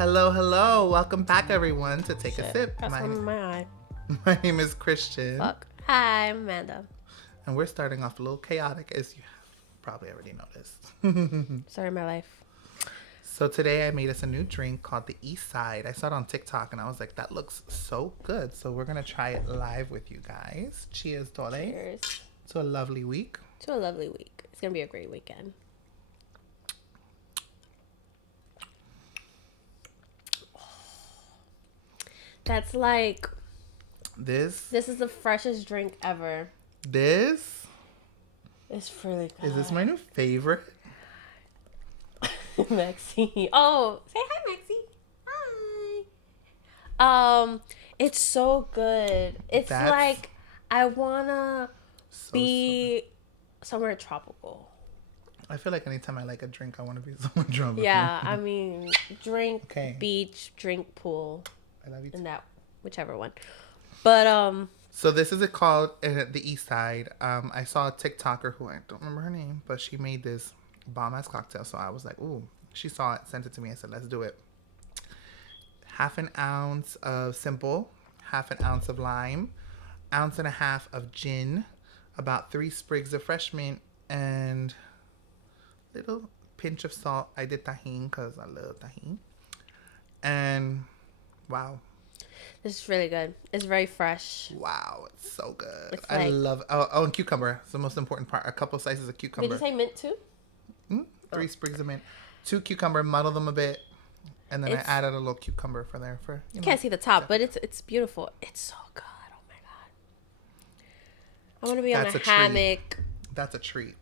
Hello, hello. Welcome back, everyone, to Take a Shit, Sip. that's one in my eye. My name is Christian. Fuck. Hi, I'm Amanda. And we're starting off a little chaotic, as you have probably already noticed. Sorry, my life. So today I made us a new drink called the East Side. I saw it on TikTok and I was like, that looks so good. So we're going to try it live with you guys. Cheers, Dole. Cheers. To a lovely week. To a lovely week. It's going to be a great weekend. That's like... This is the freshest drink ever. This It's really good. is this my new favorite? Maxie. Oh, say hi, Maxie. Hi. It's so good. It's That's like I wanna So be somewhere tropical. I feel like anytime I like a drink, I want to be someone drunk. Yeah, I mean, drink, Okay. beach, drink, pool, I love you too. and that, whichever one. But So this is called the East Side. I saw a TikToker who I don't remember her name, but she made this bomb ass cocktail. So I was like, ooh. She saw it, sent it to me. I said, let's do it. 1/2 ounce of simple, 1/2 ounce of lime, 1.5 ounces of gin, about 3 sprigs of fresh mint, and little pinch of salt. I did tahini because I love tahini. And wow. this is really good. It's very fresh. Wow, it's so good. It's I like- love and cucumber. It's the most important part. A couple slices of cucumber. Did you say mint too? 3 sprigs of mint. 2 cucumber, muddle them a bit. And then It's- I added a little cucumber for there for You can't see the top, but it's beautiful. It's so good. Oh my god. I want to be on That's a a treat. hammock. That's a treat.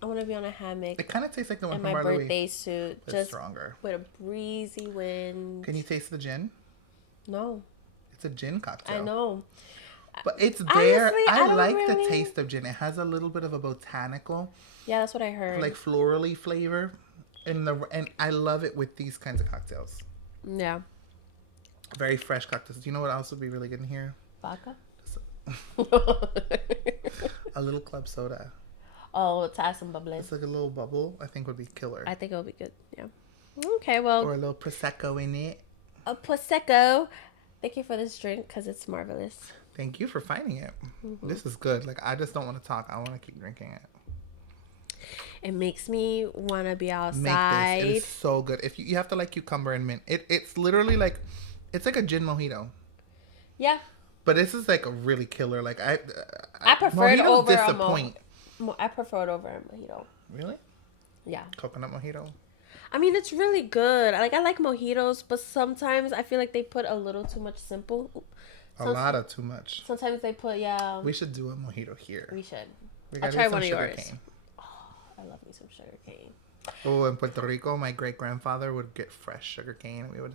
I want to be on a hammock It kind of tastes like the one in from my Bar Louis, birthday suit, but just stronger. with a breezy wind. Can you taste the gin? No, It's a gin cocktail. I know. But it's there. Honestly, I I don't like really- the taste of gin. It has a little bit of a botanical, Yeah, that's what I heard. like florally flavor. And I love it with these kinds of cocktails. Yeah. Very fresh cocktails. Do you know what else would be really good in here? Vodka? A little club soda. Oh, to add some bubbles. It's like a little bubble. I think would be killer. I think it'll be good. Yeah. Okay, well, Or a little prosecco in it. a prosecco. Thank you for this drink because it's marvelous. Thank you for finding it. Mm-hmm. This is good. Like I just don't want to talk. I want to keep drinking it. It makes me want to be Make outside. this. It is so good. If you have to like cucumber and mint. It's literally like it's like a gin mojito. Yeah, But this is like a really killer. Like I prefer it mojitos over a disappoint. I prefer it over a mojito. Really? Yeah. Coconut mojito. I mean, it's really good. Like, I like mojitos, but sometimes I feel like they put a little too much simple. A lot of too much. Sometimes they put, yeah. We should do a mojito here. We should. We I'll gotta try get some one of sugar yours. cane. I love me some sugar cane. Oh, in Puerto Rico, my great grandfather would get fresh sugar cane, and we would.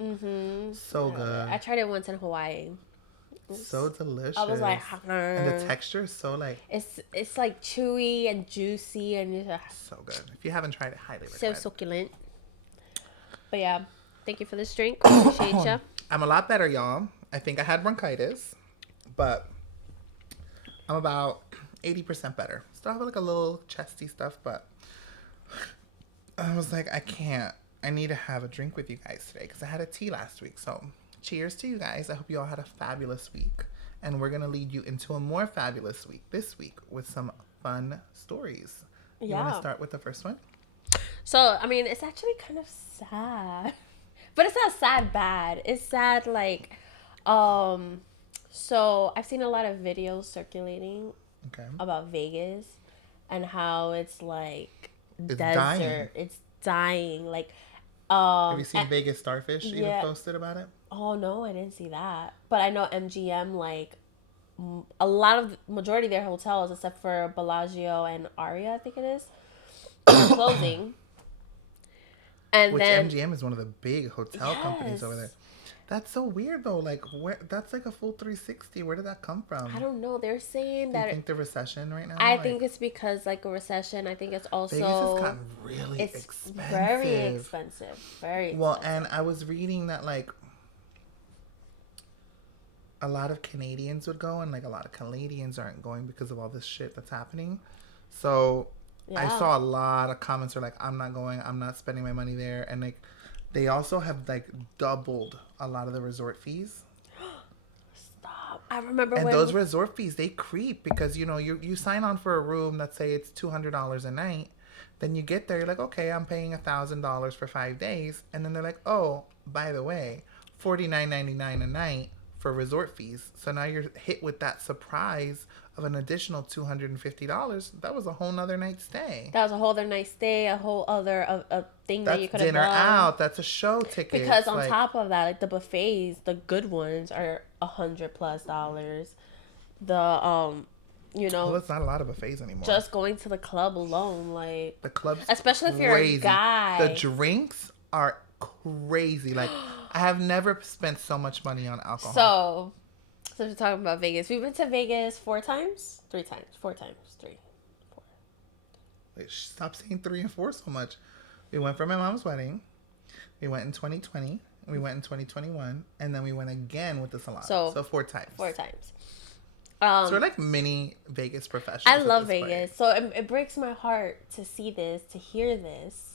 Mm-hmm. So good. I tried it once in Hawaii. So delicious. I was like, and the texture is so like it's like chewy and juicy and it's so good. If you haven't tried it, highly so recommend. succulent. But yeah, thank you for this drink. Appreciate ya. I'm a lot better, y'all. I think I had bronchitis, but I'm about 80% better. Still have like a little chesty stuff, but I was like, I can't. I need to have a drink with you guys today because I had a tea last week. So cheers to you guys. I hope you all had a fabulous week. And we're going to lead you into a more fabulous week this week with some fun stories. You want Yeah. to start with the first one? So, I mean, it's actually kind of sad. But it's not sad bad. It's sad like so I've seen a lot of videos circulating Okay. about Vegas and how it's like It's desert. dying. It's dying. Like Have you seen and- Vegas Starfish even yeah. posted about it? Oh no, I didn't see that. But I know MGM like a lot of majority of their hotels except for Bellagio and Aria, I think it is, are closing. And Which then MGM is one of the big hotel companies over there. Yes. That's so weird though. Like where that's like a full 360. Where did that come from? I don't know. They're saying Do you that think the recession right now? I Like, think it's because like a recession. I think it's also Vegas has gotten really it's expensive. very expensive. Very Well, expensive. and I was reading that like a lot of Canadians would go, and like a lot of Canadians aren't going because of all this shit that's happening. So I Yeah. saw a lot of comments are like, "I'm not going. I'm not spending my money there," and like They also have like doubled a lot of the resort fees. Stop. I remember And when those resort fees, they creep because you sign on for a room. Let's say it's $200 a night. Then you get there, you're like, okay, I'm paying $1,000 for 5 days, and then they're like, oh, by the way, $49.99 a night for resort fees. So now you're hit with that surprise of an additional $250. That was a whole nother night stay. that was a whole other night stay, a whole other a thing that That's you could have dinner done. out. That's a show ticket. Because on Like, top of that, like the buffets, the good ones are $100+. The well, it's not a lot of buffets anymore. just going to the club alone, like The club's especially if you're a guy. The drinks are crazy. Like, I have never spent so much money on alcohol. So we're talking about Vegas. We've been to Vegas 4 times, 3 times, 4 times, 3, 4. Wait, stop saying 3 and 4 so much. We went for my mom's wedding. We went in 2020. We went in 2021, and then we went again with the salon. So 4 times. 4 times. So we're like mini Vegas professionals. I love Vegas. So it breaks my heart to see this, to hear this.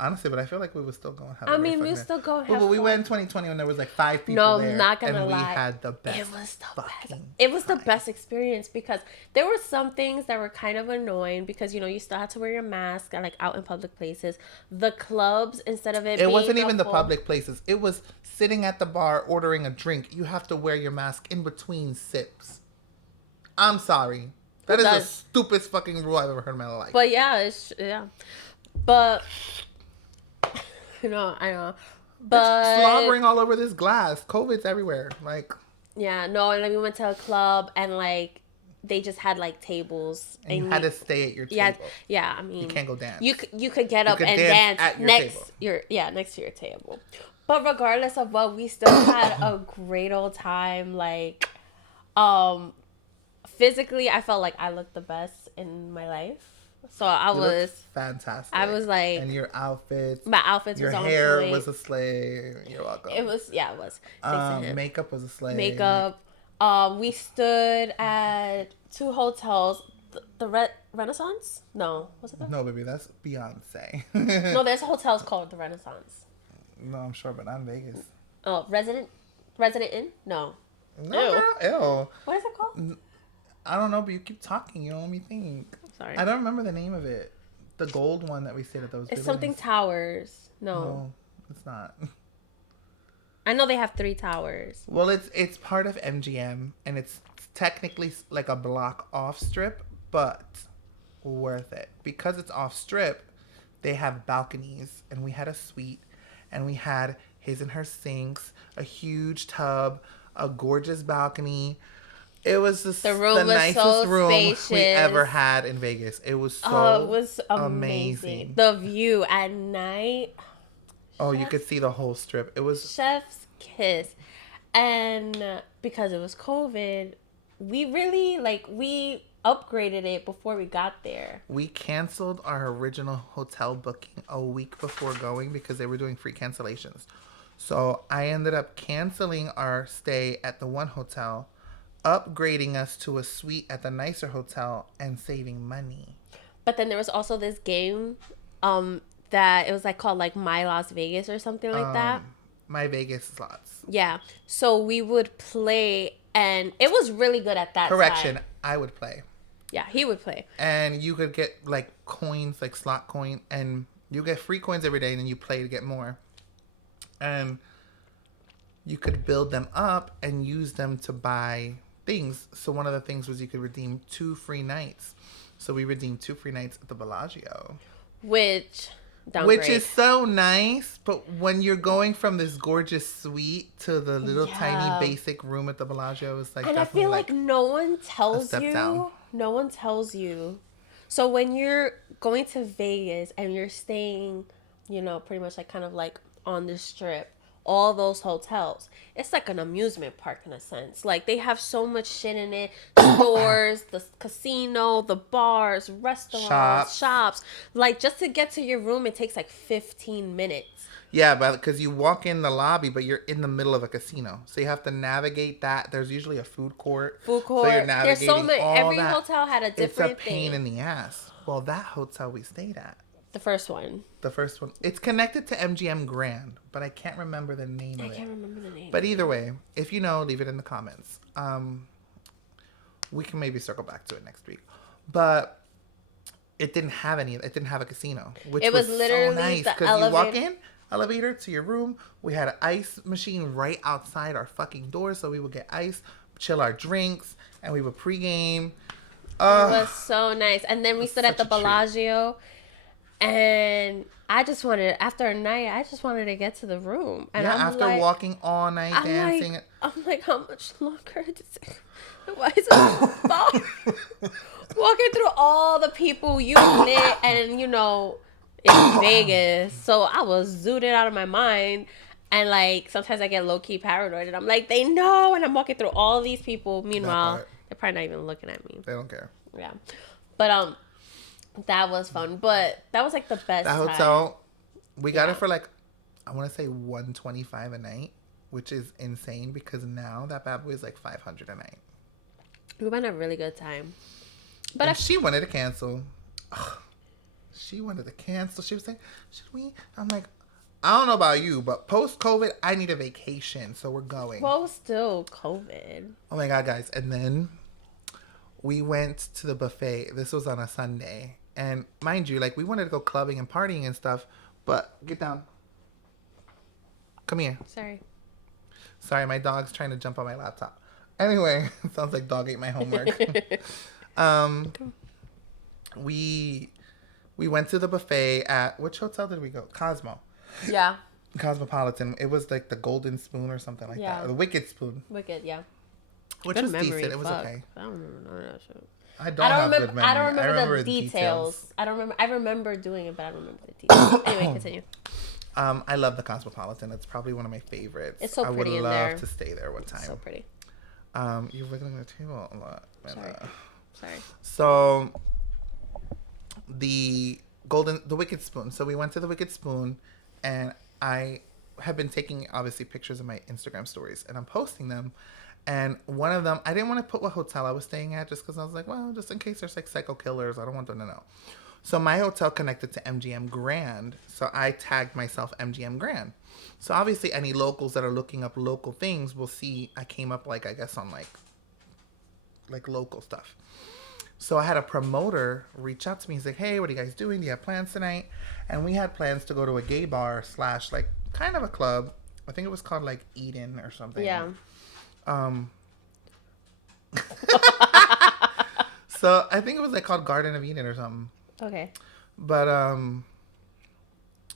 Honestly, but I feel like we would still go and have I mean, we still go and have but we fun. went in 2020 when there was like 5 people there. No, not gonna and lie. we had the best. It was the best. It was the best experience because there were some things that were kind of annoying because, you still had to wear your mask like out in public places. The clubs, instead of it being wasn't even the full- public places. It was sitting at the bar ordering a drink. You have to wear your mask in between sips. I'm sorry. That is the stupidest fucking rule I've ever heard in my life. But yeah, But I know. But slobbering all over this glass. COVID's everywhere. Like, yeah, no, and then we went to a club and like they just had like tables and you had to stay at your table. Yeah, I mean, you can't go dance. You could get up and dance at your next table. next to your table. But regardless of what, we still had a great old time. Like, physically, I felt like I looked the best in my life. So I was fantastic. I was like, and your outfits. My outfits your was on hair point. was a slay. You're welcome. It was. Thanks to him. Makeup was a slay. Makeup. We stood at 2 hotels. The Renaissance? No, what's it called? No, baby, that's Beyonce. No, there's hotels called the Renaissance. No, I'm sure, but not in Vegas. Oh, Resident Inn? No. No, ew. What is it called? I don't know, but you keep talking. You don't let me think. Sorry. I don't remember the name of it. The gold one that we stayed at those. It's something towers. No, it's not. I know they have 3 towers. Well, it's part of MGM, and it's technically like a block off strip, but worth it because it's off strip. They have balconies, and we had a suite, and we had his and her sinks, a huge tub, a gorgeous balcony. It was the nicest room we ever had in Vegas. It was so it was amazing. The view at night. Oh, you could see the whole strip. It was chef's kiss. And because it was COVID, we really we upgraded it before we got there. We canceled our original hotel booking a week before going because they were doing free cancellations. So I ended up canceling our stay at the one hotel, upgrading us to a suite at the nicer hotel, and saving money. But then there was also this game that it was called My Las Vegas or something like that. My Vegas slots. Yeah. So we would play, and it was really good at that Correction, time. I would play. Yeah, he would play. And you could get coins, slot coin, and you get free coins every day, and then you play to get more. And you could build them up and use them to buy things. So one of the things was you could redeem 2 free nights. So we redeemed 2 free nights at the Bellagio. Which is so nice. But when you're going from this gorgeous suite to the little tiny basic room at the Bellagio, it's and I feel like no one tells you. Down. No one tells you. So when you're going to Vegas and you're staying, pretty much on the strip, all those hotels, it's like an amusement park in a sense. They have so much shit in it. Stores, the casino, the bars, restaurants, shops. Just to get to your room, it takes 15 minutes. Yeah, but because you walk in the lobby, but you're in the middle of a casino, so you have to navigate that. There's usually a food court. So you're navigating There's so many. all every that. hotel had a different thing. It's a pain in the ass. Well, that hotel we stayed at, The first one. The first one. It's connected to MGM Grand, but I can't remember the name I of it. can't remember the name. But either way, if you know, leave it in the comments. We can maybe circle back to it next week. But it didn't have any. It didn't have a casino, which It was was literally so nice the because you walk elevator. in elevator to your room. We had an ice machine right outside our fucking door, so we would get ice, chill our drinks, and we would pregame. It was so nice. And then we stood at the such a treat. Bellagio, and I just wanted, after a night, I just wanted to get to the room. And Yeah, I'm after like, walking all night I'm dancing. like, how much longer does it? Why is it so far? Walking through all the people you lit, and you know, it's Vegas, so I was zooted out of my mind. And like sometimes I get low key paranoid, and I'm like, they know, and I'm walking through all these people. Meanwhile, part. they're probably not even looking at me. They don't care. Yeah, but that was fun. But that was like the best. That time. hotel, we got Yeah. it for like, I want to say $125 a night, which is insane because now that bad boy is like $500 a night. We went a really good time. But And she wanted to cancel. Ugh. She wanted to cancel. She was saying, should we? I'm like, I don't know about you, but post-COVID, I need a vacation, so we're going. well, it was still COVID. Oh my God, guys. And then we went to the buffet. This was on a Sunday. And mind you, like, we wanted to go clubbing and partying and stuff, but get down. Come here. Sorry, my dog's trying to jump on my laptop. Anyway, sounds like dog ate my homework. We went to the buffet at, which hotel did we go? Cosmo. Yeah. Cosmopolitan. It was like the Golden Spoon or something like Yeah. that. Or the Wicked Spoon. Wicked, yeah. Which Good was memory, decent. It was fuck. okay. I don't remember none of that shit. I don't have remember. good memory. I don't remember the details. I don't remember. I remember doing it, but I don't remember the details. Anyway, continue. I love the Cosmopolitan. It's probably one of my favorites. It's so I would pretty in love there. to stay there one time. So pretty. You're wiggling the table a lot. Sorry. Sorry. So the Wicked Spoon. So we went to the Wicked Spoon, and I have been taking obviously pictures of my Instagram stories, and I'm posting them. And one of them, I didn't want to put what hotel I was staying at just because I was like, well, just in case there's like psycho killers, I don't want them to know. So my hotel connected to MGM Grand, so I tagged myself MGM Grand. So obviously any locals that are looking up local things will see I came up like, I guess on like local stuff. So I had a promoter reach out to me. He's like, hey, what are you guys doing? Do you have plans tonight? And we had plans to go to a gay bar / like kind of a club. I think it was called like Eden or something. Yeah. So I think it was like called Garden of Eden or something. Okay. But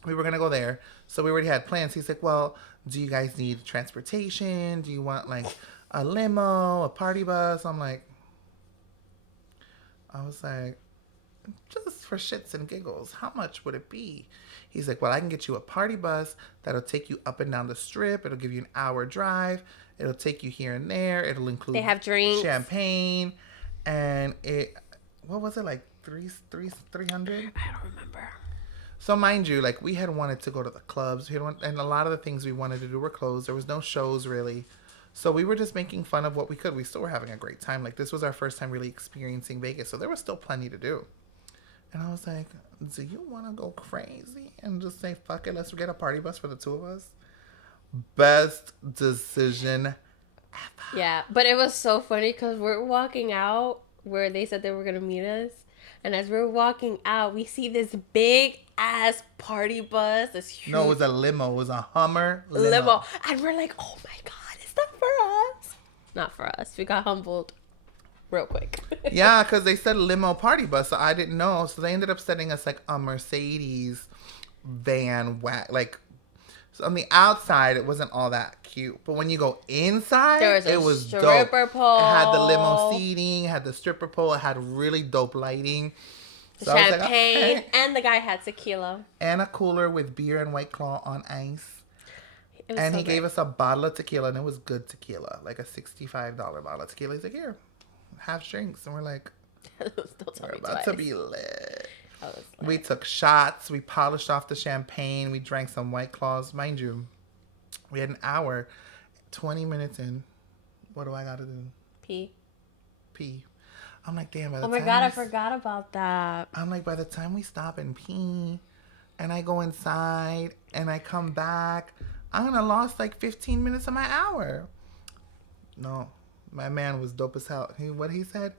we were gonna go there. So we already had plans. He's like, well, do you guys need transportation? Do you want like a limo, a party bus? I was like, just for shits and giggles, how much would it be? He's like, well, I can get you a party bus that'll take you up and down the strip. It'll give you an hour drive. It'll take you here and there. It'll include They have drinks, champagne, and what was it, like 300? I don't remember. So mind you, like we had wanted to go to the clubs, and a lot of the things we wanted to do were closed. There was no shows really. So we were just making fun of what we could. We still were having a great time. Like this was our first time really experiencing Vegas. So there was still plenty to do. And I was like, do you want to go crazy and just say, fuck it, let's get a party bus for the two of us? Best decision ever. Yeah, but it was so funny because we're walking out where they said they were going to meet us. And as we're walking out, we see this big ass party bus. This huge No, it was a limo. It was a Hummer limo. And we're like, oh my God, is that for us? Not for us. We got humbled real quick. Yeah, because they said limo party bus, so I didn't know. So they ended up sending us like a Mercedes van, like, so on the outside it wasn't all that cute, but when you go inside, There was a dope. stripper pole. It had the limo seating, it had the stripper pole, it had really dope lighting. The So I was like, champagne. okay. And the guy had tequila. And a cooler with beer and White Claw on ice. It was And so he great. gave us a bottle of tequila, and it was good tequila, like a $65 bottle of tequila. He's like, here, have drinks. And we're like, Don't tell we're me about twice. to be lit. I was We took shots. We polished off the champagne. We drank some White Claws. Mind you, we had an hour, 20 minutes in. What do I got to do? pee. Pee. I'm like, damn. By the Oh my time God, I we- forgot about that. I'm like, by the time we stop and pee, and I go inside and I come back, I'm gonna lost like 15 minutes of my hour. No, my man was dope as hell. What he said,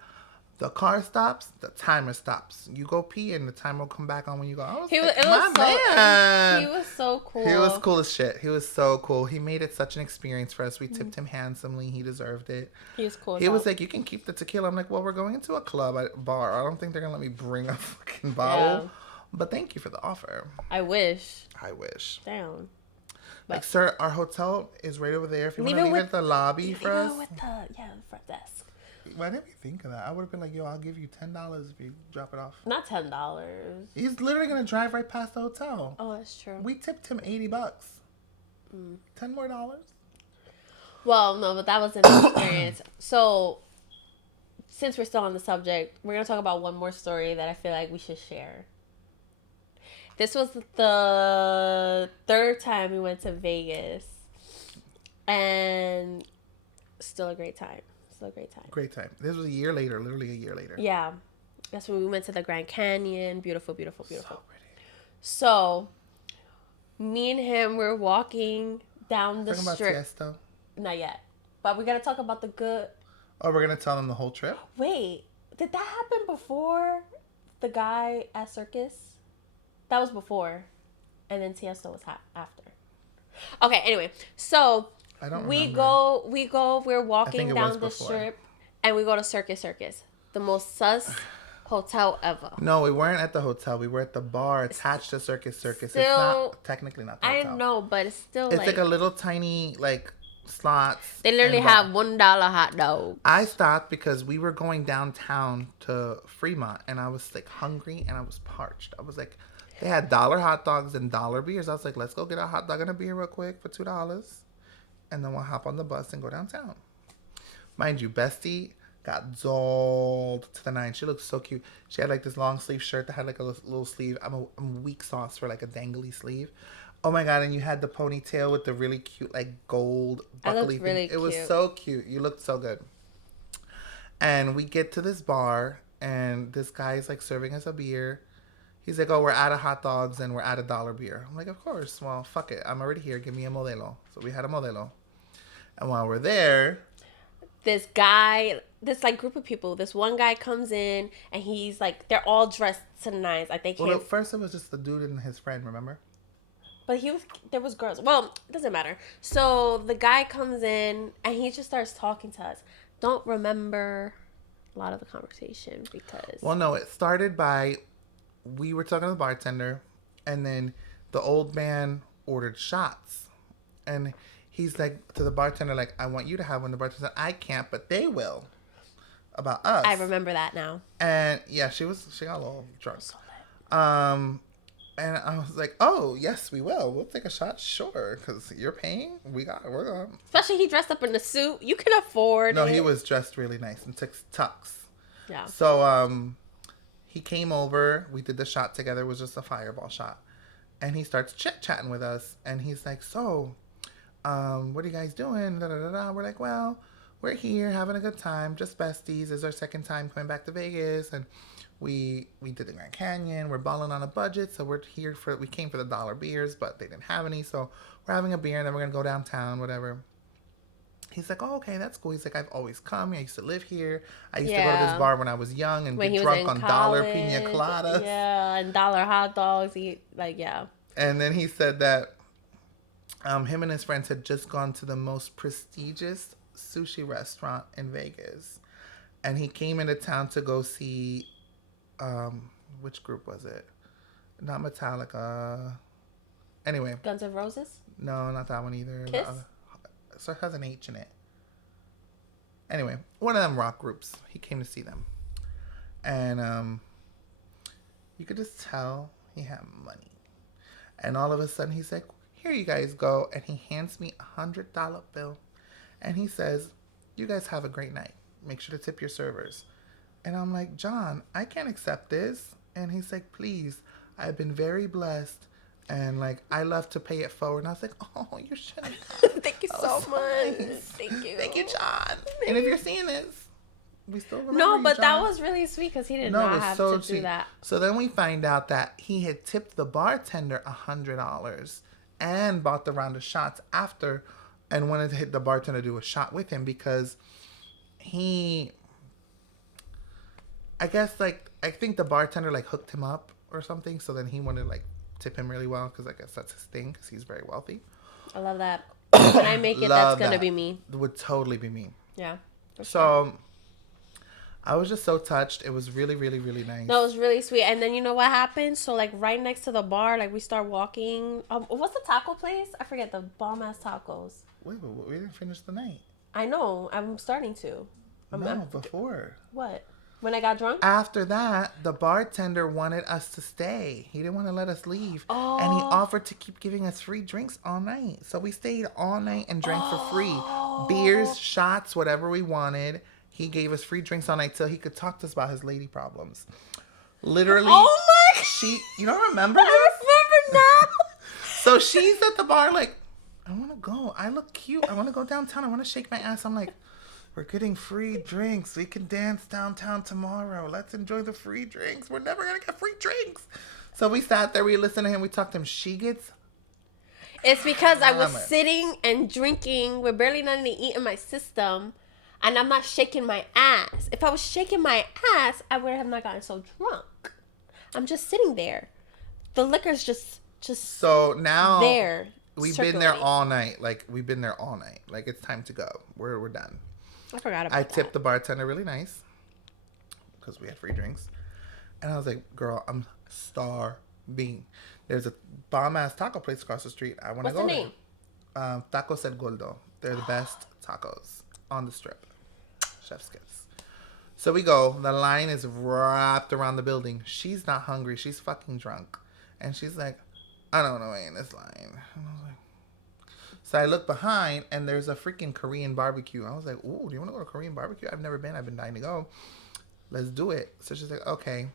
the car stops, the timer stops. You go pee and the timer will come back on when you go. I was like, my man. He was so cool. He was cool as shit. He was so cool. He made it such an experience for us. We tipped him handsomely. He deserved it. He was cool. He was like, you can keep the tequila. I'm like, well, we're going into a club, a bar. I don't think they're going to let me bring a fucking bottle. Yeah. But thank you for the offer. I wish. Damn. Like, sir, our hotel is right over there. If you want to leave it at the lobby for us. With the front desk. Why didn't we think of that? I would have been like, yo, I'll give you $10 if you drop it off. Not $10. He's literally going to drive right past the hotel. Oh, that's true. We tipped him $80. $10 more. Well, no, but that was an experience. So, since we're still on the subject, we're going to talk about one more story that I feel like we should share. This was the third time we went to Vegas. And still a great time. Great time. This was a year later, literally a year later. Yeah. That's when we went to the Grand Canyon. Beautiful, beautiful, beautiful. So pretty. So, me and him were walking down the strip. About Tiesto? Not yet. But we got to talk about the good. Oh, we're going to tell them the whole trip? Wait. Did that happen before the guy at Circus? That was before. And then Tiesto was after. Okay, anyway. So... I don't remember. We're walking down the strip and we go to Circus. The most sus hotel ever. No, we weren't at the hotel. We were at the bar attached to Circus. It's not technically not the hotel. I know, but it's still it's like a little tiny like slots. They literally have $1 hot dogs. I stopped because we were going downtown to Fremont and I was like hungry and I was parched. I was like, they had $1 hot dogs and $1 beers. I was like, let's go get a hot dog and a beer real quick for $2. And then we'll hop on the bus and go downtown. Mind you, Bestie got dolled to the nine. She looked so cute. She had like this long sleeve shirt that had like a little sleeve. I'm a weak sauce for like a dangly sleeve. Oh my God. And you had the ponytail with the really cute like gold buckly thing. Really it was so cute. You looked so good. And we get to this bar and this guy's like serving us a beer. He's like, oh, we're out of hot dogs and we're out of $1 beer. I'm like, of course. Well, fuck it. I'm already here. Give me a Modelo. So we had a Modelo. And while we're there... this like group of people, this one guy comes in and he's like, they're all dressed to the nines. I think at first it was just the dude and his friend, remember? But there was girls. Well, it doesn't matter. So the guy comes in and he just starts talking to us. Don't remember a lot of the conversation because... Well, no, it started by... We were talking to the bartender, and then the old man ordered shots. And he's like, to the bartender, like, I want you to have one. The bartender said, I can't, but they will. About us. I remember that now. And, yeah, she got a little drunk. So and I was like, oh, yes, we will. We'll take a shot, sure, because you're paying. We're going. Especially he dressed up in a suit. You can afford No, he was dressed really nice and tux. Yeah. So, he came over. We did the shot together. It was just a fireball shot. And he starts chit-chatting with us. And he's like, so, what are you guys doing? Da, da, da, da. We're like, well, we're here having a good time. Just besties. It's our second time coming back to Vegas. And we did the Grand Canyon. We're balling on a budget. So we came for the $1 beers, but they didn't have any. So we're having a beer and then we're going to go downtown, whatever. He's like, oh, okay, that's cool. He's like, I've always come. I used to live here. I used to go to this bar when I was young and get drunk on $1 pina coladas. Yeah, and $1 hot dogs. And then he said that him and his friends had just gone to the most prestigious sushi restaurant in Vegas. And he came into town to go see, which group was it? Not Metallica. Anyway. Guns N' Roses? No, not that one either. Kiss? So it has an H in it. Anyway, one of them rock groups. He came to see them. And you could just tell he had money. And all of a sudden he's like, here you guys go. And he hands me $100 bill. And he says, you guys have a great night. Make sure to tip your servers. And I'm like, John, I can't accept this. And he's like, please, I've been very blessed. And, like, I love to pay it forward. And I was like, oh, you shouldn't. Thank you so much. Nice. Thank you. Thank you, John. And if you're seeing this, We still remember No, you, but that John. was really sweet because he did No, it not was have so to do sweet. that. So then we find out that he had tipped the bartender $100 and bought the round of shots after, and wanted to hit the bartender to do a shot with him because he, I guess, like, I think the bartender like hooked him up or something. So then he wanted to like tip him really well because I guess that's his thing because he's very wealthy. I love that. When I make it, that's Love gonna that. be me. It would totally be me. Yeah. for sure. So I was just so touched. It was really, really, really nice. That was really sweet. And then you know what happened? So like right next to the bar, like we start walking. What's the taco place? I forget, the bomb ass tacos. Wait, we didn't finish the night. I know. I'm starting to. Before. What? When I got drunk? After that, the bartender wanted us to stay. He didn't want to let us leave. Oh. And he offered to keep giving us free drinks all night. So we stayed all night and drank for free. Beers, shots, whatever we wanted. He gave us free drinks all night till he could talk to us about his lady problems. Literally. Oh my! You don't remember this? I remember now. So she's at the bar like, I want to go. I look cute. I want to go downtown. I want to shake my ass. I'm like, we're getting free drinks. We can dance downtown tomorrow. Let's enjoy the free drinks. We're never going to get free drinks. So we sat there. We listened to him. We talked to him. She gets... It's because I was hammered. sitting and drinking with barely nothing to eat in my system, and I'm not shaking my ass. If I was shaking my ass, I would have not gotten so drunk. I'm just sitting there. The liquor's just So now... there. We've been there circulating. all night. Like, we've been there all night. Like, it's time to go. We're done. I forgot about I that. tipped the bartender really nice because we had free drinks. And I was like, girl, I'm starving. There's a bomb-ass taco place across the street. I want to What's go the name? there. Tacos El Gordo. They're the best tacos on the strip. Chef's kiss. So we go. The line is wrapped around the building. She's not hungry. She's fucking drunk. And she's like, I don't want to wait in this line. And I was like, so I look behind, and there's a freaking Korean barbecue. I was like, ooh, do you want to go to Korean barbecue? I've never been. I've been dying to go. Let's do it. So she's like, okay.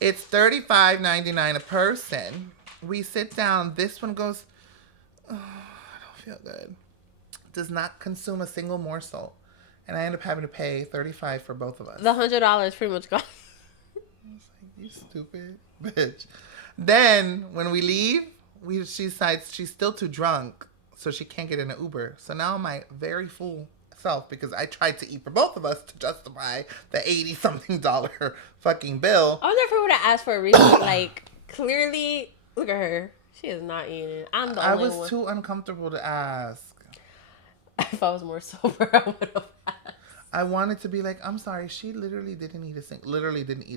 It's $35.99 a person. We sit down. This one goes, oh, I don't feel good. Does not consume a single morsel. And I end up having to pay $35 for both of us. The $100 pretty much gone. I was like, you stupid bitch. Then when we leave, she decides she's still too drunk, so she can't get in an Uber. So now my very full self, because I tried to eat for both of us to justify the $80-something fucking bill. I wonder if we would have asked for a reason. Like, clearly, look at her. She is not eating. I'm the I only was one. too uncomfortable to ask. If I was more sober, I would have asked. I wanted to be like, I'm sorry, she literally didn't eat a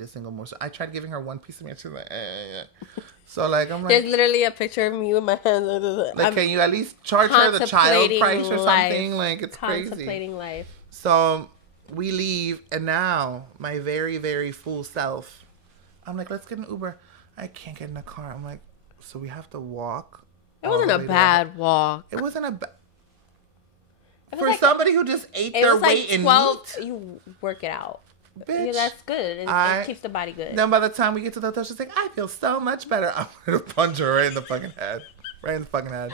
single morsel. I tried giving her one piece of meat. She's like, So like, I'm There's like, literally a picture of me with my hands. like, can you at least charge her the child price or life. something? Like, it's crazy. Contemplating life. So we leave, and now my very, very full self, I'm like, let's get an Uber. I can't get in a car. I'm like, so we have to walk. It wasn't a bad walk. It wasn't a bad. It was For like- somebody who just ate It their was like weight in 12. meat. You work it out. Bitch, Yeah, that's good. It keeps the body good. Then by the time we get to the hotel, she's like, I feel so much better. I wanted to punch her right in the fucking head. Right in the fucking head.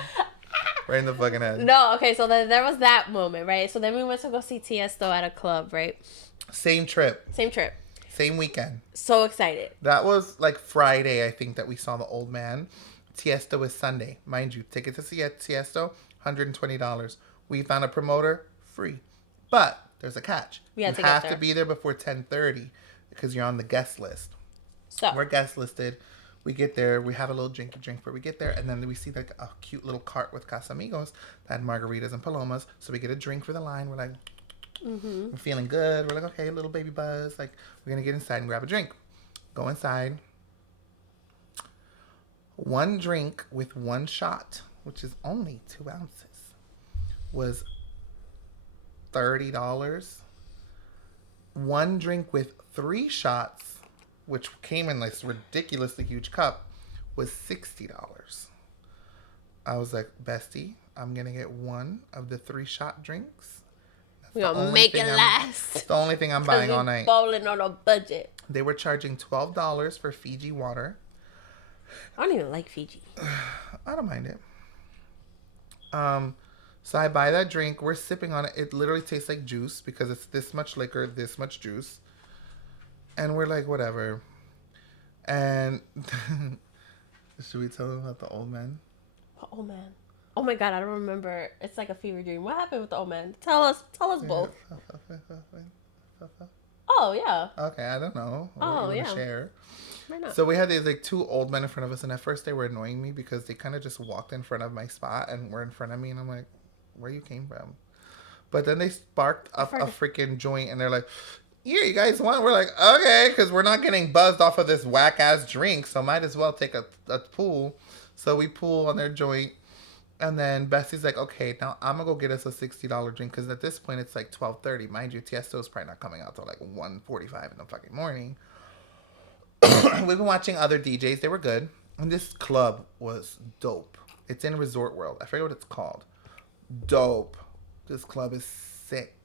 Right in the fucking head. No, okay, so then there was that moment, right? So then we went to go see Tiesto at a club, right? Same trip. Same trip. Same weekend. So excited. That was like Friday, I think, that we saw the old man. Tiesto was Sunday. Mind you, ticket to see Tiesto, $120. We found a promoter, free. But there's a catch. We You had to get have there. to be there before 10:30 because you're on the guest list. So We're guest listed. We get there. We have a little drink before we get there. And then we see like a cute little cart with Casamigos that had margaritas and palomas. So we get a drink for the line. We're like, we're feeling good. We're like, okay, little baby buzz. Like, we're going to get inside and grab a drink. Go inside. One drink with one shot, which is only 2 ounces, was $30. One drink with 3 shots, which came in this ridiculously huge cup, was $60. I was like, bestie, I'm going to get one of the 3 shot drinks. we're the gonna only make thing it I'm- last. It's the only thing I'm buying all night. Bowling on a budget. They were charging $12 for Fiji water. I don't even like Fiji. I don't mind it. So I buy that drink. We're sipping on it. It literally tastes like juice because it's this much liquor, this much juice. And we're like, whatever. And should we tell them about the old man? Oh man. Oh my god, I don't remember. It's like a fever dream. What happened with the old man? Tell us both. Oh yeah. Okay, I don't know. Oh, You yeah. want to share? Why not? So we had these like two old men in front of us, and at first they were annoying me because they kind of just walked in front of my spot and were in front of me, and I'm like, where you came from? But then they sparked up a freaking joint, and they're like, here, you guys want? We're like, okay, because we're not getting buzzed off of this whack ass drink, so might as well take a pool. So we pool on their joint. And then Bessie's like, okay, now I'm gonna go get us a $60 drink because at this point it's like 12:30. Mind you, Tiesto's probably not coming out till like 1:45 in the fucking morning. We've been watching other DJs; they were good, and this club was dope. It's in Resort World. I forget what it's called. Dope. This club is sick.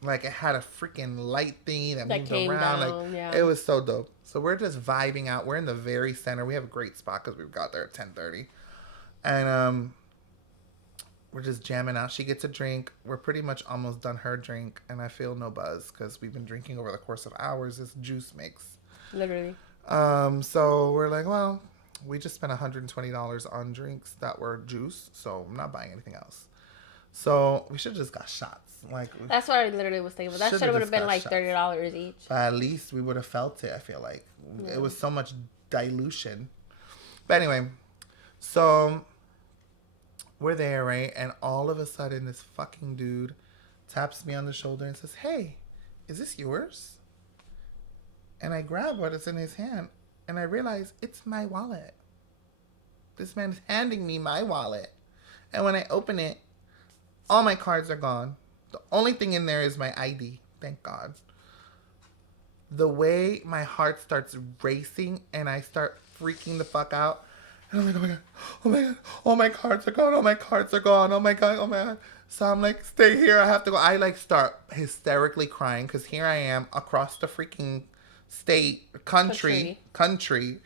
Like it had a freaking light thingy that moved came around. down, Like yeah. it was so dope. So we're just vibing out. We're in the very center. We have a great spot because we got there at 10:30, and we're just jamming out. She gets a drink. We're pretty much almost done her drink, and I feel no buzz because we've been drinking over the course of hours this juice mix. Literally. So we're like, well, we just spent $120 on drinks that were juice, so I'm not buying anything else. So we should have just got shots. Like That's what I literally was thinking. But that should have just been got like shots. $30 each. But at least we would have felt it. I feel like it was so much dilution. But anyway, so we're there, right? And all of a sudden, this fucking dude taps me on the shoulder and says, hey, is this yours? And I grab what is in his hand, and I realize it's my wallet. This man's handing me my wallet. And when I open it, all my cards are gone. The only thing in there is my ID. Thank God. The way my heart starts racing and I start freaking the fuck out. And I'm like, oh my God, oh my God, all my cards are gone, all my cards are gone, oh my God, oh my God. So I'm like, stay here, I have to go. I like start hysterically crying because here I am across the freaking country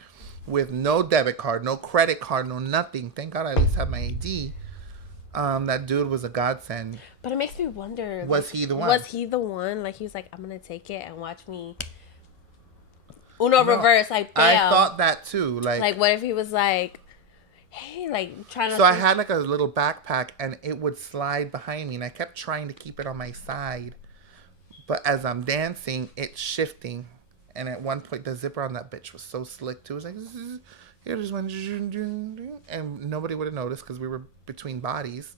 with no debit card, no credit card, no nothing. Thank God I at least have my ID. That dude was a godsend. But it makes me wonder. Was he the one? Was he the one? Like he was like, I'm gonna take it and watch me. Uno reverse, like bam. I thought that too. Like what if he was like, hey, like trying to. So I had like a little backpack and it would slide behind me, and I kept trying to keep it on my side, but as I'm dancing, it's shifting. And at one point, the zipper on that bitch was so slick too. It was like, here just went, and nobody would have noticed because we were between bodies.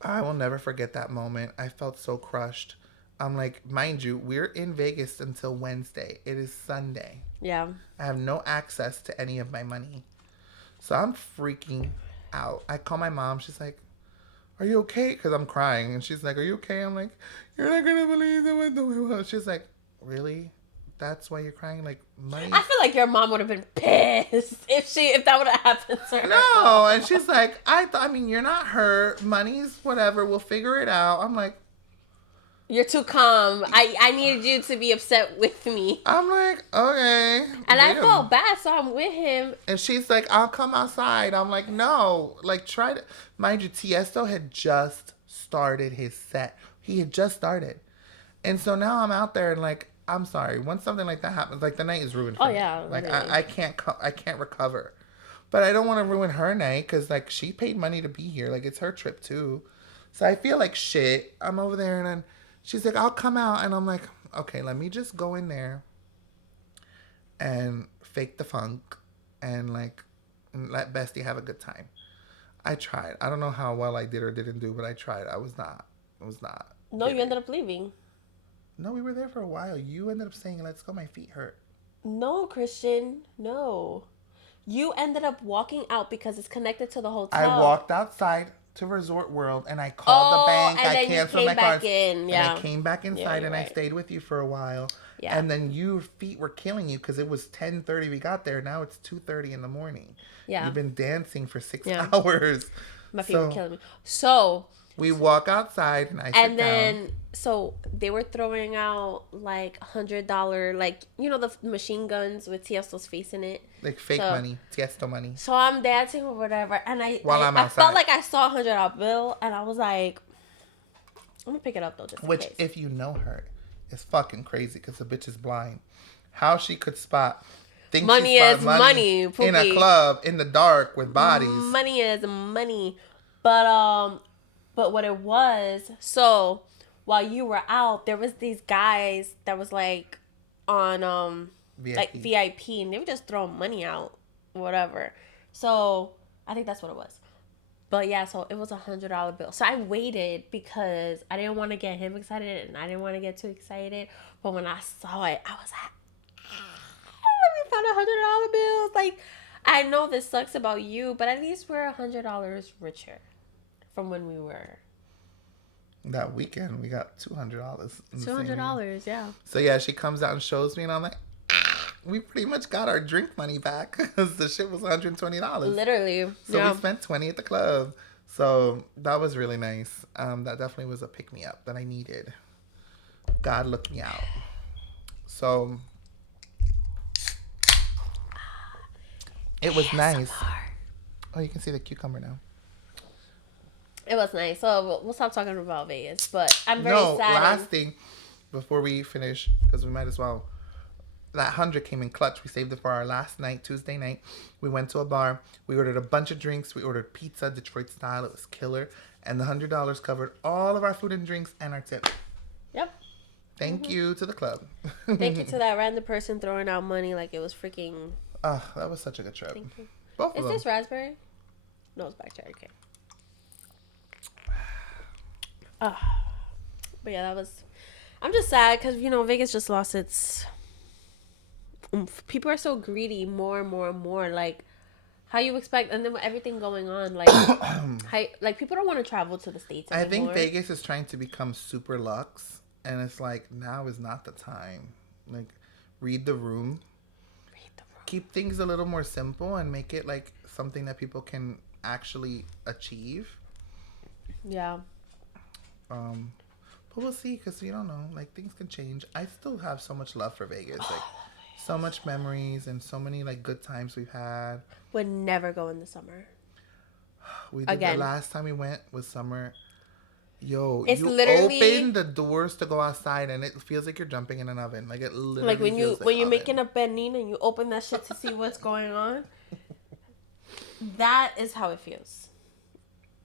I will never forget that moment. I felt so crushed. I'm like, mind you, we're in Vegas until Wednesday. It is Sunday. Yeah. I have no access to any of my money. So I'm freaking out. I call my mom. She's like, are you okay? Because I'm crying. And she's like, are you okay? I'm like, you're not going to believe that went the way well. She's like, really? That's why you're crying? Like, money? I feel like your mom would have been pissed if that would have happened to her. No. And she's like, I mean, you're not hurt. Money's whatever. We'll figure it out. I'm like, you're too calm. I needed you to be upset with me. I'm like, okay. And I felt bad, so I'm with him. And she's like, I'll come outside. I'm like, no. Like, try to. Mind you, Tiesto had just started his set. He had just started. And so now I'm out there and like, I'm sorry. Once something like that happens, like the night is ruined for me. Yeah. Like, literally. I can't recover. But I don't want to ruin her night because like she paid money to be here. Like, it's her trip too. So I feel like shit. I'm over there and then she's like, I'll come out. And I'm like, okay, let me just go in there and fake the funk and like and let Bestie have a good time. I tried. I don't know how well I did or didn't do, but I tried. I was not. No, you ended up leaving. No, we were there for a while. You ended up saying, let's go. My feet hurt. No, Christian. No. You ended up walking out because it's connected to the hotel. I walked outside to Resort World and I called the bank. And I then canceled you my came back cards. in. Yeah. And I came back inside and I stayed with you for a while. Yeah. And then your feet were killing you because it was 10:30 we got there. Now it's 2:30 in the morning. Yeah. You've been dancing for 6 hours. My feet were killing me. So We walk outside and I sit And down. then, so they were throwing out like $100, like, you know, the machine guns with Tiesto's face in it. Like fake So- money. Tiesto money. So I'm dancing or whatever, and While I'm I outside. felt like I saw $100 bill, and I was like, I'm gonna pick it up though, just in Which, case. if you know her, is fucking crazy because the bitch is blind. How she could spot... Think Money she spot is money, in a Pookie. club in the dark with bodies. Money is money. But what it was, so while you were out, there was these guys that was like on VIP. like VIP, and they were just throwing money out, whatever. So I think that's what it was. But yeah, so it was $100 bill. So I waited because I didn't want to get him excited and I didn't want to get too excited. But when I saw it, I was like, we found $100 bills. Like, I know this sucks about you, but at least we're $100 richer from when we were. That weekend, we got $200. $200, yeah. So yeah, she comes out and shows me, and I'm like, we pretty much got our drink money back because the shit was $120. Literally. So yeah. we spent $20 at the club. So that was really nice. That definitely was a pick me up that I needed. God looked me out. So it was nice. Oh, you can see the cucumber now. It was nice. So we'll stop talking about Vegas. But I'm very sad. Last thing before we finish, because we might as well. That 100 came in clutch. We saved it for our last night, Tuesday night. We went to a bar. We ordered a bunch of drinks. We ordered pizza, Detroit style. It was killer. And the $100 covered all of our food and drinks and our tip. Yep. Thank you to the club. Thank you to that random person throwing out money like it was freaking. Oh, that was such a good trip. Thank you. Both Is of them. this raspberry? No, it's black cherry. Okay. But yeah, that was. I'm just sad because, you know, Vegas just lost its oomph. People are so greedy, more and more and more. Like, how you expect, and then with everything going on, like, like people don't want to travel to the States anymore. I think Vegas is trying to become super luxe, and it's like now is not the time. Like, read the room. Keep things a little more simple and make it like something that people can actually achieve. Yeah. But we'll see because you don't know. Like, things can change. I still have so much love for Vegas. Like, so much memories and so many like good times we've had. Would never go in the summer. We did Again. the last time we went was summer. Yo, It's you literally- open the doors to go outside and it feels like you're jumping in an oven. Like, it literally Like when feels you're oven. making a panini and you open that shit to see what's going on. That is how it feels.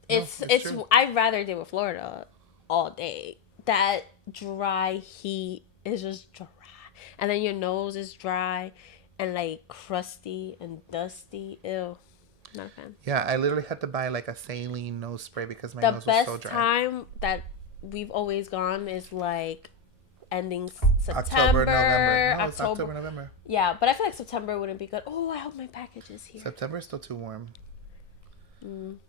It's it's true. I'd rather deal with Florida all day. That dry heat is just dry, and then your nose is dry and like crusty and dusty. Ew, not a fan. Yeah, I literally had to buy like a saline nose spray because my The nose was best so dry. time that we've always gone is like ending September, October, November. No, it's October, November. Yeah, but I feel like September wouldn't be good. Oh, I hope my package is here. September is still too warm.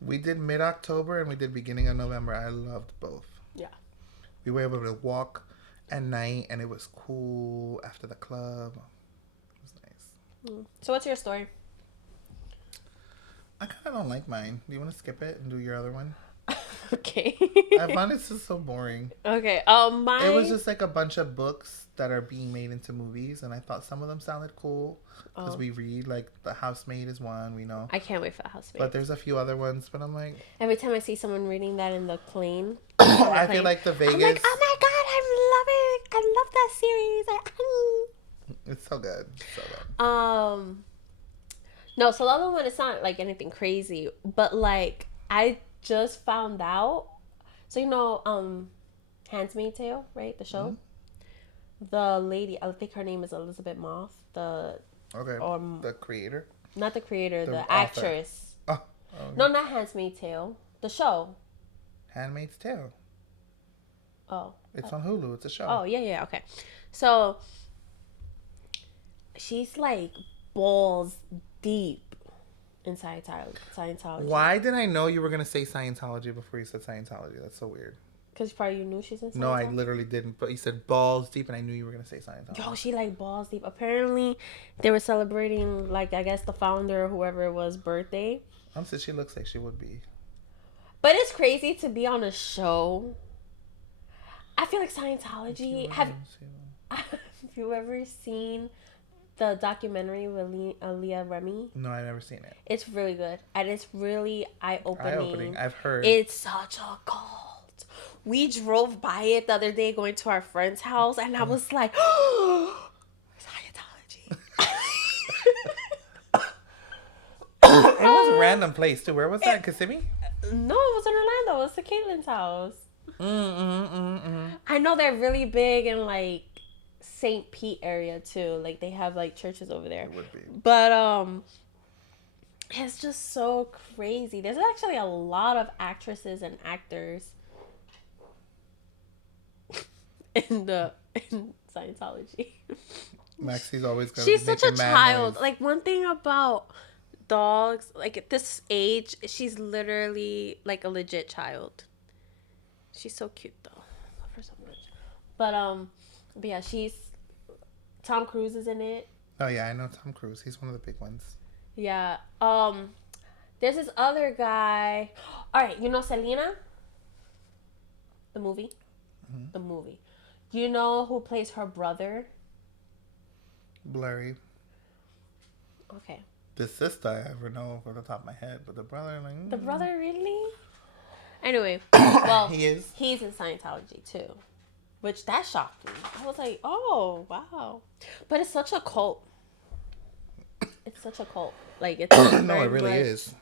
We did mid-October and we did beginning of November. I loved both. Yeah. We were able to walk at night and it was cool after the club. It was nice. So what's your story? I kind of don't like mine. Do you want to skip it and do your other one? Okay. I found it just so boring. Okay. Mine. It was just like a bunch of books that are being made into movies, and I thought some of them sounded cool because we read. Like The Housemaid is one, we know. I can't wait for the housemaid. But there's a few other ones. But I'm like, Every time I see someone reading that in the plane, I feel like the Vegas. I'm like, oh my god, I love it! I love that series. It's so good, so good. No, so the other one, it's not like anything crazy, but like I just found out. So you know, Handmaid's Tale, right? The show. Mm-hmm. The lady, I think her name is Elizabeth Moss. The Okay. The creator. not the creator, The the author. actress. Oh, No, not Handmaid's Tale. The show. Handmaid's Tale. Oh. It's on Hulu. It's a show. Oh, yeah, okay. So, she's like balls deep in Scientology. Why did I know you were gonna say Scientology before you said Scientology? That's so weird. Because probably you knew she's in Scientology? No, I literally didn't. But you said balls deep, and I knew you were gonna say Scientology. Yo, she like balls deep. Apparently, they were celebrating, like, I guess the founder or whoever it was birthday. She looks like she would be. But it's crazy to be on a show. I feel like Scientology. Have you ever seen the documentary with Leah Remy? No, I've never seen it. It's really good, and it's really eye-opening. I've heard. It's such a cult. We drove by it the other day going to our friend's house, and I was like, oh, Scientology. It was a random place too. Where was that? Kissimmee? No, it was in Orlando. It was to Caitlin's house. I know they're really big in like St. Pete area too. Like they have like churches over there. It would be. But it's just so crazy. There's actually a lot of actresses and actors in Scientology. Maxi's always gonna She's be such a making mad child. noise. Like one thing about dogs, like at this age, she's literally like a legit child. She's so cute though. I love her so much. But yeah, Tom Cruise is in it. Oh yeah, I know Tom Cruise. He's one of the big ones. Yeah. There's this other guy. All right, you know Selena? The movie? Mm-hmm. The movie. You know who plays her brother? Blurry. Okay. The sister I ever know off the top of my head, but the brother, like The brother, really? Anyway, well, he's in Scientology too, which that shocked me. I was like, oh wow, but it's such a cult. It's such a cult. Like it's no, it really is.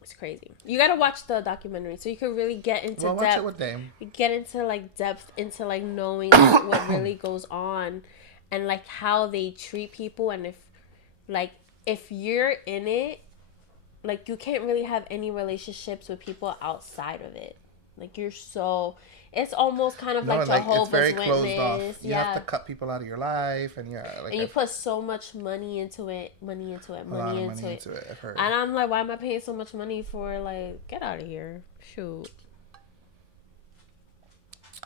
It's crazy. You gotta watch the documentary so you can really get into Well, watch depth. it with them. Get into like depth into like knowing like, what really goes on, and like how they treat people, and if you're in it, like you can't really have any relationships with people outside of it. Like it's almost kind of like Jehovah's it's very Witness. closed off. You have to cut people out of your life, and and you put so much money into it. I've heard. And I'm like, why am I paying so much money for like? Get out of here! Shoot.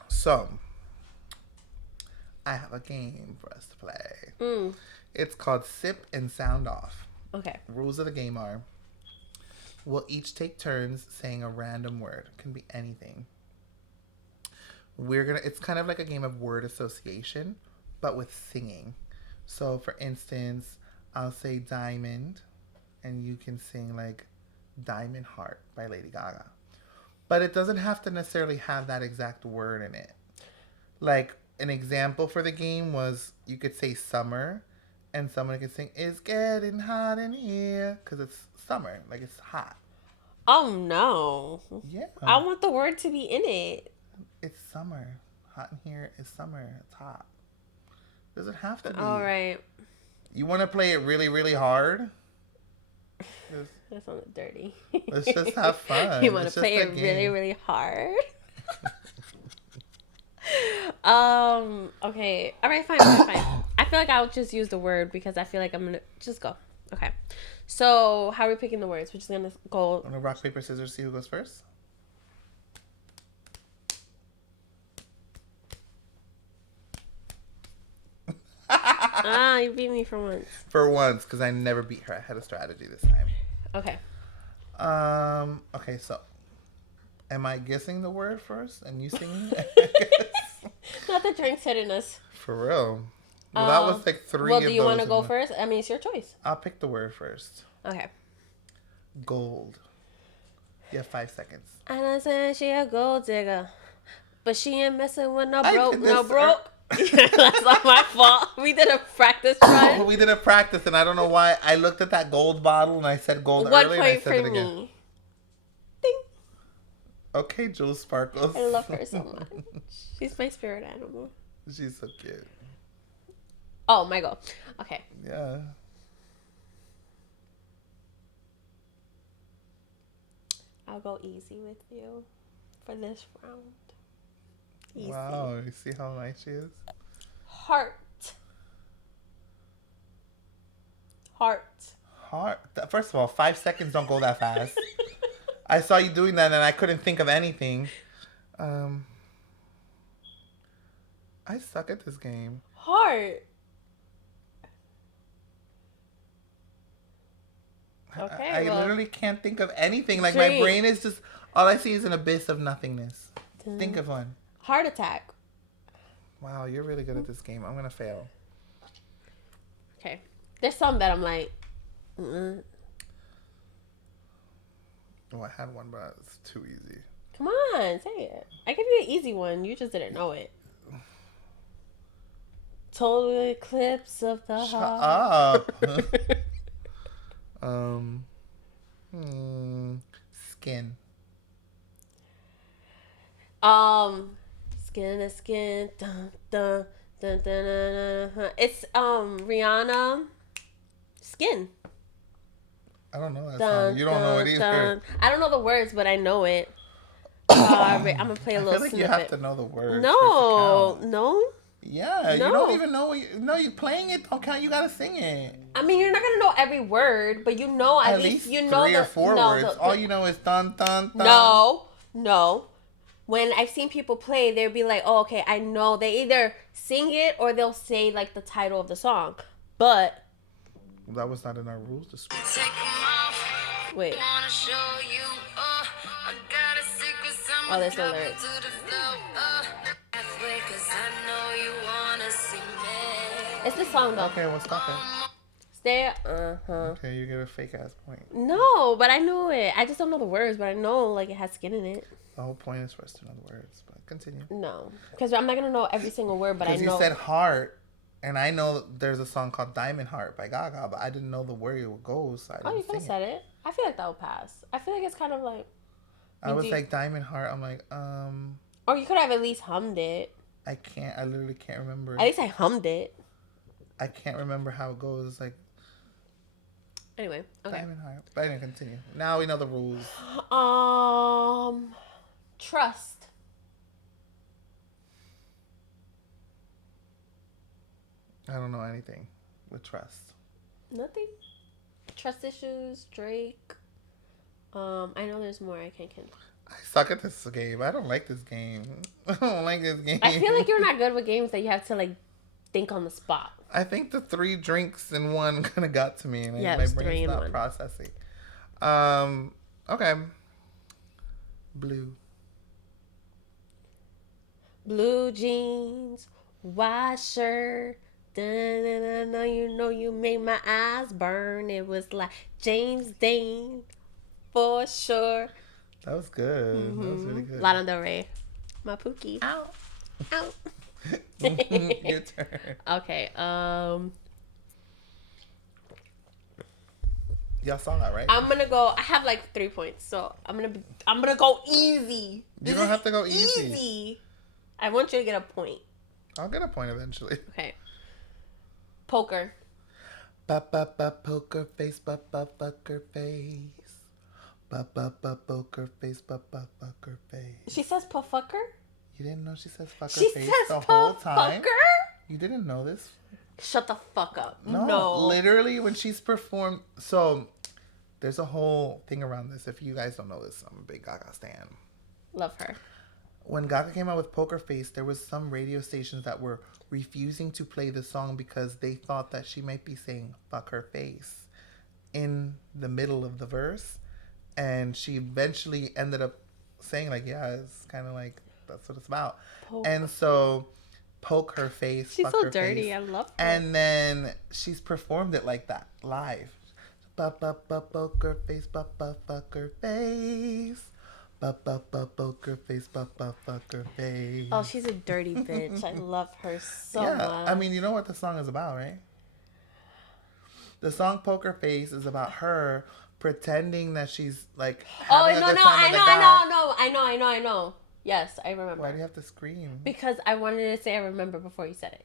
So, I have a game for us to play. It's called Sip and Sound Off. Okay. Rules of the game are: we'll each take turns saying a random word. It can be anything. It's kind of like a game of word association, but with singing. So, for instance, I'll say diamond, and you can sing like Diamond Heart by Lady Gaga. But it doesn't have to necessarily have that exact word in it. Like, an example for the game was you could say summer, and someone could sing, it's getting hot in here, because it's summer, like it's hot. Oh no. Yeah. I want the word to be in it. It's summer. Hot in here is summer. It's hot. Does it have to be? All right. You want to play it really, really hard? That sounds dirty. Let's just have fun. You want to play it really, really hard? Okay. All right, fine. I feel like I'll just use the word because I feel like I'm going to just go. Okay. So, how are we picking the words? We're just going to go. Want to rock, paper, scissors, see who goes first? You beat me for once. For once, because I never beat her. I had a strategy this time. Okay. Okay, so am I guessing the word first and you singing? Not the drink's hitting us. For real. Well, that was like three. Well, do you want to go first? I mean, it's your choice. I'll pick the word first. Okay. Gold. You have 5 seconds. And I said she a gold digger, but she ain't messing with no did this, broke. That's not my fault. We did a practice run. We did a practice, and I don't know why I looked at that gold bottle and I said gold One earlier. And I point said for it again. me. Ding. Okay, Jules Sparkles. I love her so much. She's my spirit animal. She's so cute. Oh, my go. Okay. Yeah. I'll go easy with you for this round. Easy. Wow, you see how nice she is? Heart. First of all, 5 seconds don't go that fast. I saw you doing that and I couldn't think of anything. I suck at this game. Heart. Okay, I well, literally can't think of anything. Like my drink. brain is just all I see is an abyss of nothingness. Think of one. Heart attack. Wow, you're really good at this game. I'm gonna fail. Okay. There's some that I'm like, mm. Oh, I had one, but it's too easy. Come on, say it. I give you an easy one. You just didn't know it. Total eclipse of the Shut heart. up. um. Skin. Skin to skin. Dun, dun, dun, dun, dun, dun, dun. It's Rihanna. Skin. I don't know that Dun, song. You don't know it either. dun. I don't know the words, but I know it. I'm gonna play a I little feel like snippet. you have to know the words. No, for it to count. no. Yeah, you No. don't even know. You playing it don't count. You gotta sing it. I mean, you're not gonna know every word, but you know at least you know 3 or 4 no, words. All you know is dun dun dun. No. When I've seen people play, they'll be like, "Oh, okay, I know." They either sing it or they'll say like the title of the song. But That was not in our rules this week. wait, oh, there's no lyrics. It's the song though. Okay, well stop it. Stay. Okay, you get a fake ass point. No, but I knew it. I just don't know the words, but I know like it has skin in it. The whole point is for us to know the words. But continue. No, because I'm not gonna know every single word, but I Because know. you said heart, and I know there's a song called Diamond Heart by Gaga, but I didn't know the word it goes. So I Oh, didn't you could have sing said it. I feel like that would pass. I feel like it's kind of like. I was do- like Diamond Heart. I'm like, Or you could have at least hummed it. I can't. I literally can't remember. At least I hummed it. I can't remember how it goes. It's like Anyway, okay. Diamond Heart. But anyway, continue. Now we know the rules. Trust. I don't know anything with trust. Nothing. Trust issues. Drake. I know there's more. I can't. I suck at this game. I don't like this game. I don't like this game. I feel like you're not good with games that you have to like think on the spot. I think the 3 drinks in one kind of got to me, and Yeah, it my was 3 brain's in not one. processing. Okay. Blue. Blue jeans, white shirt. Da-na-na-na, you know you made my eyes burn. It was like James Dean, for sure. That was good. That was really good. Lana Del Rey, my pookie. Ow. Ow. Your turn. Okay. Y'all saw that, right? I'm gonna go. I have like 3 points, so I'm gonna go easy. You don't have to go easy. I want you to get a point. I'll get a point eventually. Okay. Poker. Poker face, poker face. Poker face, poker face. She says "pufucker." You didn't know she says fucker She face says the whole time? "pufucker." You didn't know this? Shut the fuck up. No. No. Literally, when she's performed. So, there's a whole thing around this. If you guys don't know this, I'm a big Gaga stan. Love her. When Gaga came out with Poker Face, there was some radio stations that were refusing to play the song because they thought that she might be saying fuck her face in the middle of the verse. And she eventually ended up saying like, yeah, it's kind of like, that's what it's about. Poke. And so, poke her face, She's fuck so her dirty. face. I love her. And then she's performed it like that live. Poker face, fuck her face. Poker face, fuck her face. Oh, she's a dirty bitch. I love her so Yeah, much. I mean, you know what the song is about, right? The song Poker Face is about her pretending that she's like Oh having a no, good no, time with a guy. I know. Yes, I remember. Why do you have to scream? Because I wanted to say I remember before you said it,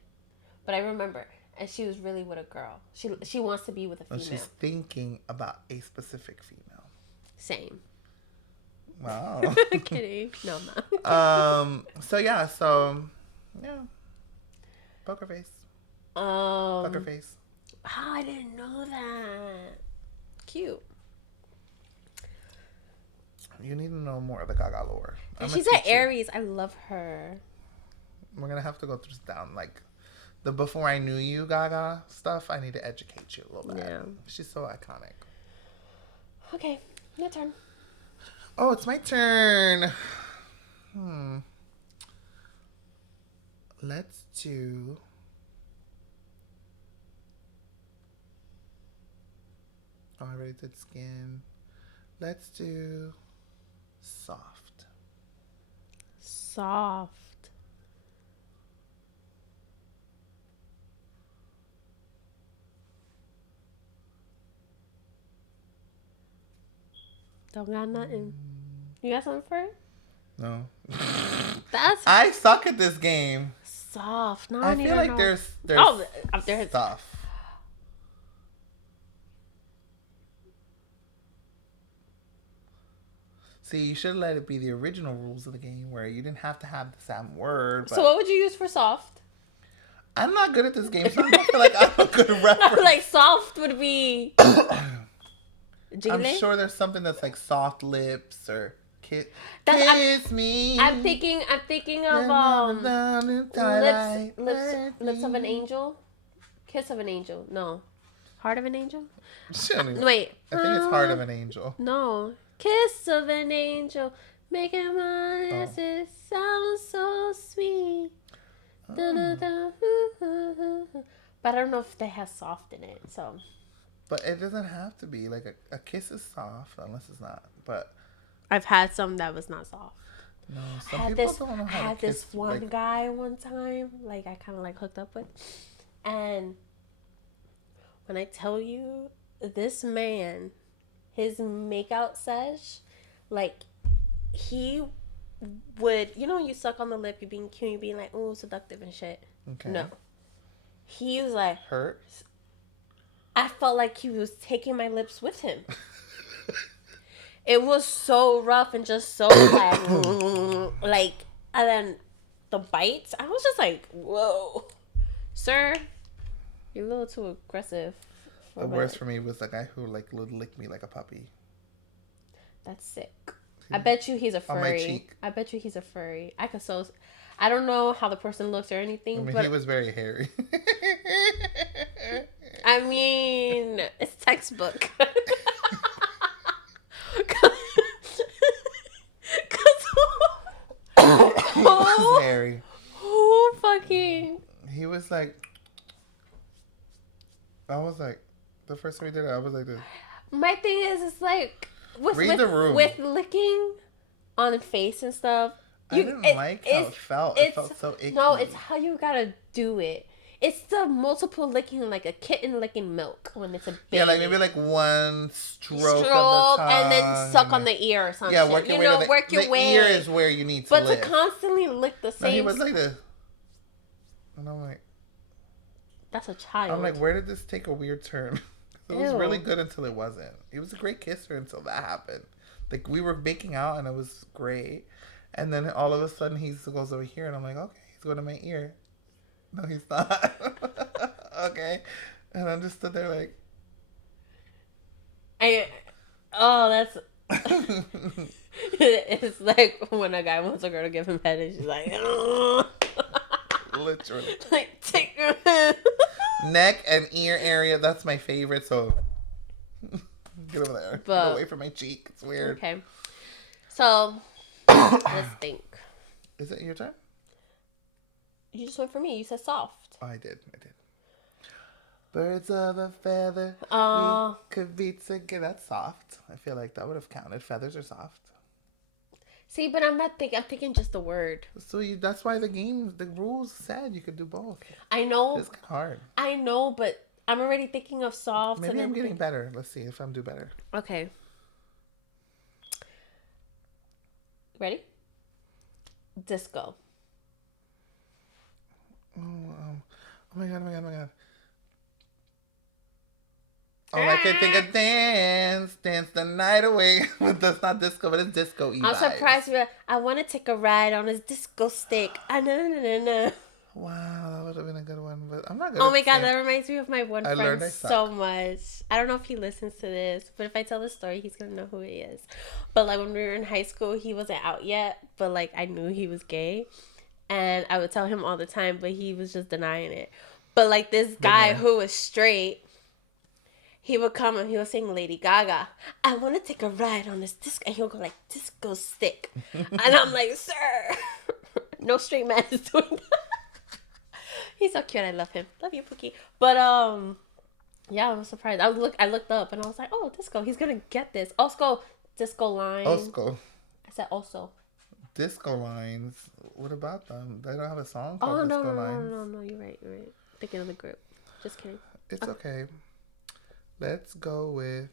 but I remember, and she was really with a girl. She wants to be with a Well, female. she's thinking about a specific female. Same. Wow. Kidding. No, I'm not. So yeah. Poker Face. Poker Face. Oh, I didn't know that. Cute. You need to know more of the Gaga lore. And I'ma she's teach at you. Aries. I love her. We're gonna have to go through down like the before I knew you Gaga stuff. I need to educate you a little bit. Yeah. She's so iconic. Okay, your turn. Oh, it's my turn. Let's do. Oh, I already did skin. Let's do soft. Soft. Don't got nothing. You got something for it? No. That's I suck at this game. soft. No, I need feel to like know. there's Oh, there's stuff. See, you should let it be the original rules of the game where you didn't have to have the same word. But So what would you use for soft? I'm not good at this game, so I don't feel like I'm a good reference. Like soft would be. I'm Jiggly? sure there's something that's like soft lips or kiss me. I'm thinking of lips of an angel, kiss of an angel. No, heart of an angel. Wait, I think it's heart of an angel. No, kiss of an angel, making my kisses sound so sweet. Da-da-da. But I don't know if they have soft in it. So. But it doesn't have to be like a kiss is soft unless it's not. But I've had some that was not soft. no, some people don't know I how had to kiss. this one guy one time, like I kind of like hooked up with, and when I tell you, this man, his makeout sesh, like he would, you know, when you suck on the lip, you're being cute, you're being like, oh, seductive and shit. Okay. No, he was like, Hurt. I felt like he was taking my lips with him. It was so rough and just so like, and then the bites, I was just like, whoa, sir, you're a little too aggressive. The worst for me was the guy who like would lick me like a puppy. That's sick. I bet you he's a furry. On my cheek. I bet you he's a furry. I don't know how the person looks or anything. I mean, but he was very hairy. I mean, it's textbook. Hairy. Who fucking? He was like. I was like, the first time we did it, I was like this. My thing is, it's like Read the room. with licking on the face and stuff. I didn't like how it felt. It felt so icky. No, it's how you gotta do it. It's the multiple licking, like a kitten licking milk when it's a baby. Yeah, like maybe like one stroke of the tongue, and then suck on the ear or something. Yeah, work your way. Work your way. The ear is where you need to But live. to constantly lick the same. No, he was like this, and I'm like, that's a child. I'm like, where did this take a weird turn? It was really good until it wasn't. He was a great kisser until that happened. Like we were making out and it was great, and then all of a sudden he goes over here, and I'm like, okay, he's going to my ear. No, he's not. Okay. And I just stood there like. That's. It's like when a guy wants a girl to give him head and she's like, literally. Like, take your head. Neck and ear area, that's my favorite, so. Get over there. Get away from my cheek. It's weird. Okay. So, let's think. Is it your turn? You just went for me. You said soft. Oh, I did. Birds of a feather. Oh. We could be together. That's soft. I feel like that would have counted. Feathers are soft. See, but I'm not thinking. I'm thinking just the word. So that's why the rules said you could do both. I know. It's kind of hard. I know, but I'm already thinking of soft. Maybe I'm getting better. Let's see if I'm do better. Okay. Ready? Disco. Oh my god. Oh, I can think of dance the night away. That's not disco, but it's disco. I'm surprised you. I want to take a ride on his disco stick. No. Wow, that would have been a good one, but I'm not good. Oh my god, that reminds me of my one I friend so much. I don't know if he listens to this, but if I tell the story, he's gonna know who he is. But like when we were in high school, he wasn't out yet, but like I knew he was gay, and I would tell him all the time, but he was just denying it. But like this guy who was straight, he would come and he would sing Lady Gaga. I want to take a ride on this disco, and he'll go like disco stick, and I'm like, sir, no straight man is doing that. He's so cute. I love him. Love you, Pookie. But yeah, I was surprised. I looked up and I was like, oh, disco. He's gonna get this. Also, disco line. Osco. I said also. Disco Lines. What about them? They don't have a song Oh called no Disco no Lines. no. You're right. Thinking of the group. Just kidding. It's okay. Let's go with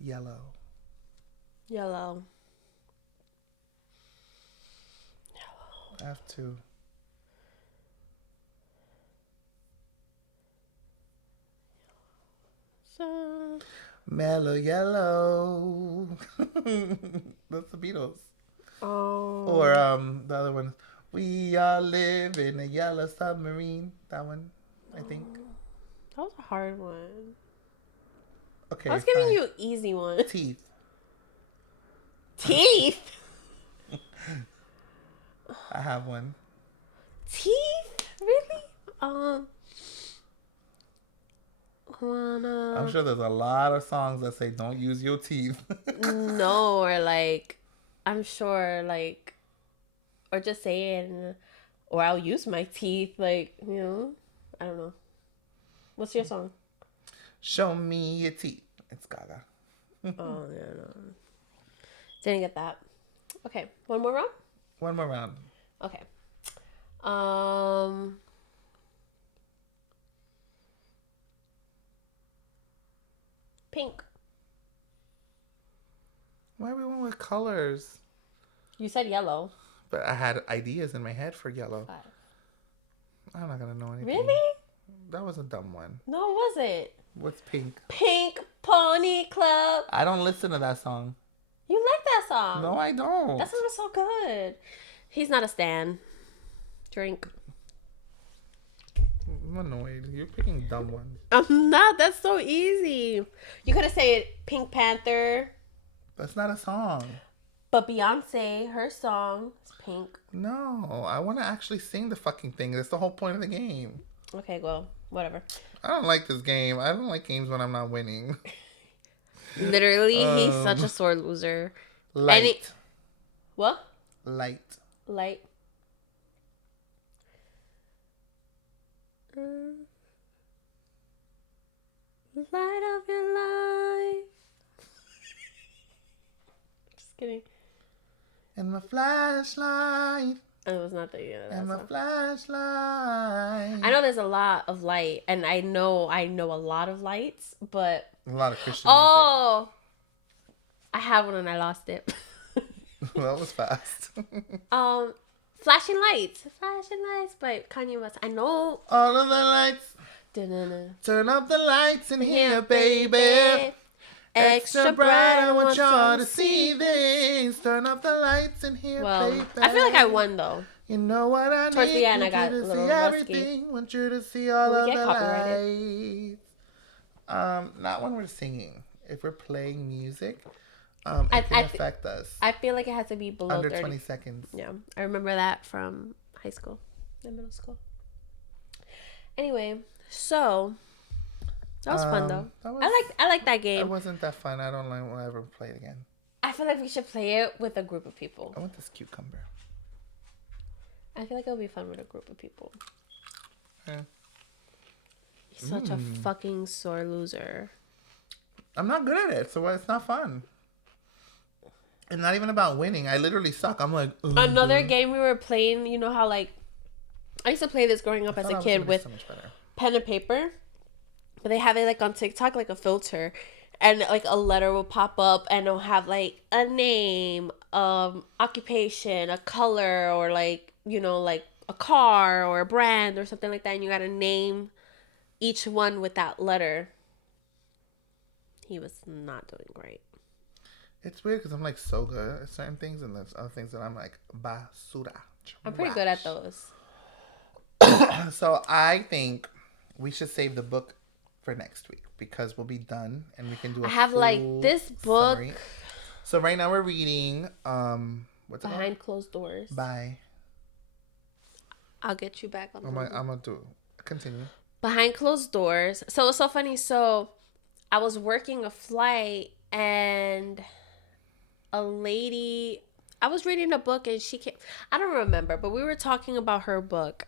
Yellow. Yellow. I have to. So. Mellow Yellow. That's the Beatles. Oh. Or the other one. We all live in a yellow submarine. That one, I think. That was a hard one. Okay. I was giving fine. you an easy one. Teeth. Teeth. I have one. Teeth? Really? Wanna... I'm sure there's a lot of songs that say don't use your teeth. No, or like, I'm sure like, or just saying, or I'll use my teeth. Like, you know, I don't know. What's your song? Show me your teeth. It's Gaga. Oh yeah, no, didn't get that. Okay, one more round. One more round. Okay. Pink. Why we went with colors? You said yellow. But I had ideas in my head for yellow. 5. I'm not gonna know anything. Really? That was a dumb one. No, was it? What's Pink? Pink Pony Club. I don't listen to that song. You like that song? No, I don't. That song is so good. He's not a stan. Drink. I'm annoyed. You're picking dumb ones. I'm not. That's so easy. You could have said Pink Panther, That's not a song. but Beyonce, her song is Pink. No, I want to actually sing the fucking thing. That's the whole point of the game. Okay, well, whatever. I don't like this game. I don't like games when I'm not winning. Literally, he's such a sore loser. Light. What? Light. Light. Light of your life. Just kidding. And my flashlight. It was not the And my song. flashlight. I know there's a lot of light, and I know a lot of lights, but A lot of Christian oh, I have one and I lost it. music. That was fast. Flashing Lights by Kanye West. I know. All of the lights. Da-na-na. Turn up the lights in here, Yeah, baby. Extra bright, I want y'all to to see this. Turn up the lights in here, Well, baby. I feel like I won though. You know what I Towards need? the end, I Want got you a to little see rusty. everything. Want you to see all Will of we get the copyrighted? lights. Not when we're singing. If we're playing music, it can affect us. I feel like it has to be below Under 30. 20 seconds. Yeah, I remember that from high school and middle school. Anyway, so that was fun though. I like that game. It wasn't that fun. I don't want to ever play it again. I feel like we should play it with a group of people. I want this cucumber. I feel like it'll be fun with a group of people. Yeah. He's such a fucking sore loser. I'm not good at it, so it's not fun. It's not even about winning. I literally suck. I'm like, Another game we were playing, you know how like I used to play this growing up as a kid with so much better. pen and paper, but they have it like on TikTok like a filter, and like a letter will pop up and it'll have like a name, occupation, a color, or like, you know, like a car or a brand or something like that, and you gotta name each one with that letter. He was not doing great. It's weird because I'm like so good at certain things, and there's other things that I'm like basura. I'm pretty good at those. So I think we should save the book for next week because we'll be done and we can do. I have like this book summary. So right now we're reading what's it Behind Closed Doors. called? By I'll get you back on the I'm movie. gonna do. Continue. Behind closed doors. So it's so funny. So I was working a flight and a lady. I was reading a book and she came. I don't remember, but we were talking about her book,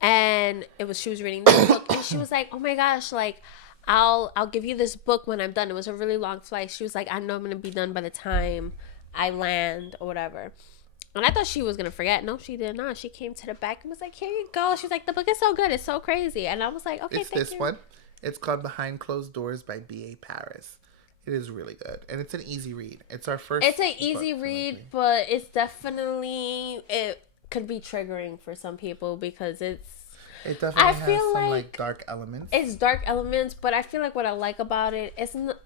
and she was reading this book and she was like, "Oh my gosh, like." I'll give you this book when I'm done. It was a really long flight. She was like, I know I'm gonna be done by the time I land or whatever. And I thought she was gonna forget. No, she did not. She came to the back and was like, "Here you go." She was like, "The book is so good. It's so crazy." And I was like, "Okay, It's thank this you." one. It's called Behind Closed Doors by B.A. Paris. It is really good, and it's an easy read. It's our first. It's an easy read, but it's definitely it could be triggering for some people because It definitely I has feel some like dark elements. it's dark elements, but I feel like what I like about it is not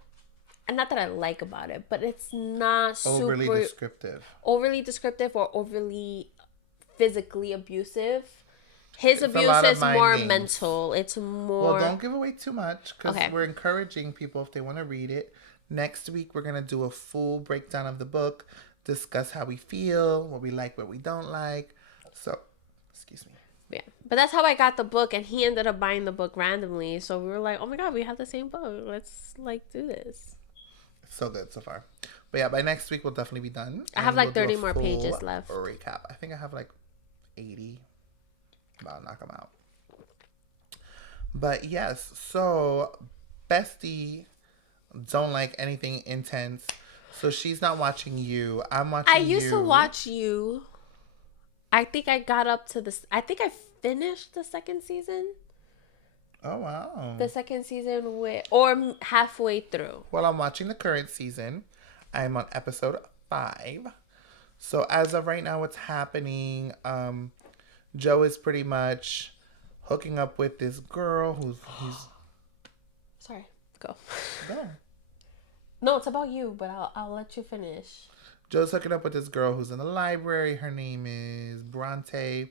that I like about it, but it's not Overly super descriptive. overly descriptive or overly physically abusive. His It's a abuse lot of is mind more games. mental. It's more. Well, don't give away too much because Okay. we're encouraging people if they want to read it. Next week, we're going to do a full breakdown of the book, discuss how we feel, what we like, what we don't like. So, excuse me. Yeah, but that's how I got the book, and he ended up buying the book randomly. So we were like, "Oh my god, we have the same book. Let's like do this." It's so good so far. But yeah, by next week, we'll definitely be done. I have and like we'll do 30 a more full pages left. Recap. I think I have like 80. But I'll knock them out. But yes, so Bestie don't like anything intense. So she's not watching you. I'm watching I used you. to watch you. I think I got up to this. I think I finished the second season. Oh, wow. The second season or halfway through. Well, I'm watching the current season. I'm on episode 5. So as of right now, what's happening? Joe is pretty much hooking up with this girl who's Sorry, go. there. No, it's about you, but I'll let you finish. Joe's hooking up with this girl who's in the library. Her name is Bronte,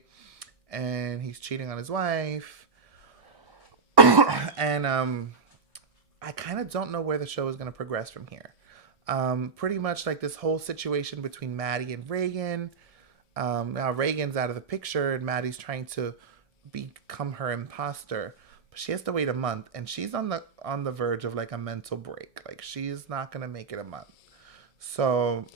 and he's cheating on his wife. And I kind of don't know where the show is going to progress from here. Pretty much like this whole situation between Maddie and Reagan. Now Reagan's out of the picture, and Maddie's trying to become her imposter, but she has to wait a month, and she's on the verge of like a mental break. Like she's not gonna make it a month. So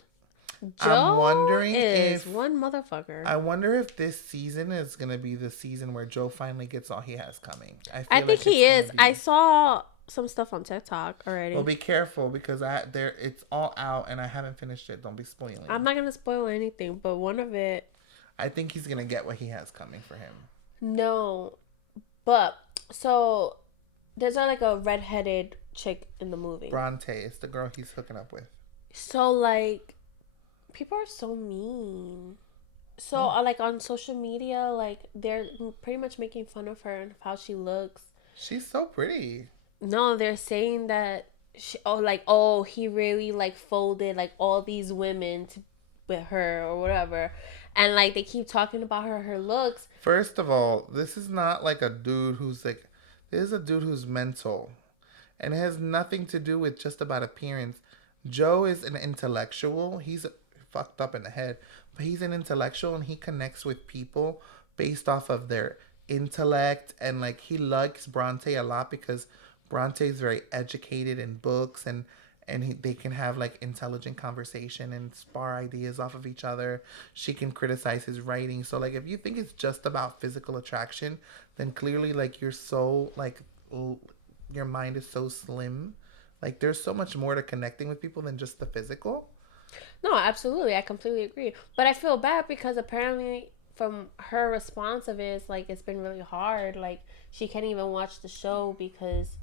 Joe I'm wondering is if one motherfucker. I wonder if this season is gonna be the season where Joe finally gets all he has coming. I feel think he it's is. gonna be. I saw some stuff on TikTok already. Well, be careful because it's all out and I haven't finished it. Don't be spoiling. I'm not gonna spoil anything, but one of it. I think he's gonna get what he has coming for him. No, but so there's like a redheaded chick in the movie. Bronte is the girl he's hooking up with. So like, people are so mean. So like on social media, like they're pretty much making fun of her and how she looks. She's so pretty. No, they're saying that he really like folded like all these women with her or whatever, and like they keep talking about her looks. First of all, this is not like a dude who's like, this is a dude who's mental, and it has nothing to do with just about appearance. Joe is an intellectual. He's fucked up in the head, but he's an intellectual and he connects with people based off of their intellect, and like he likes Bronte a lot because Bronte is very educated in books, and they can have like intelligent conversation and spar ideas off of each other. She can criticize his writing. So like if you think it's just about physical attraction, then clearly like you're so like your mind is so slim. Like there's so much more to connecting with people than just the physical. No, absolutely, I completely agree. But I feel bad because apparently from her response of it, it's like it's been really hard. Like she can't even watch the show because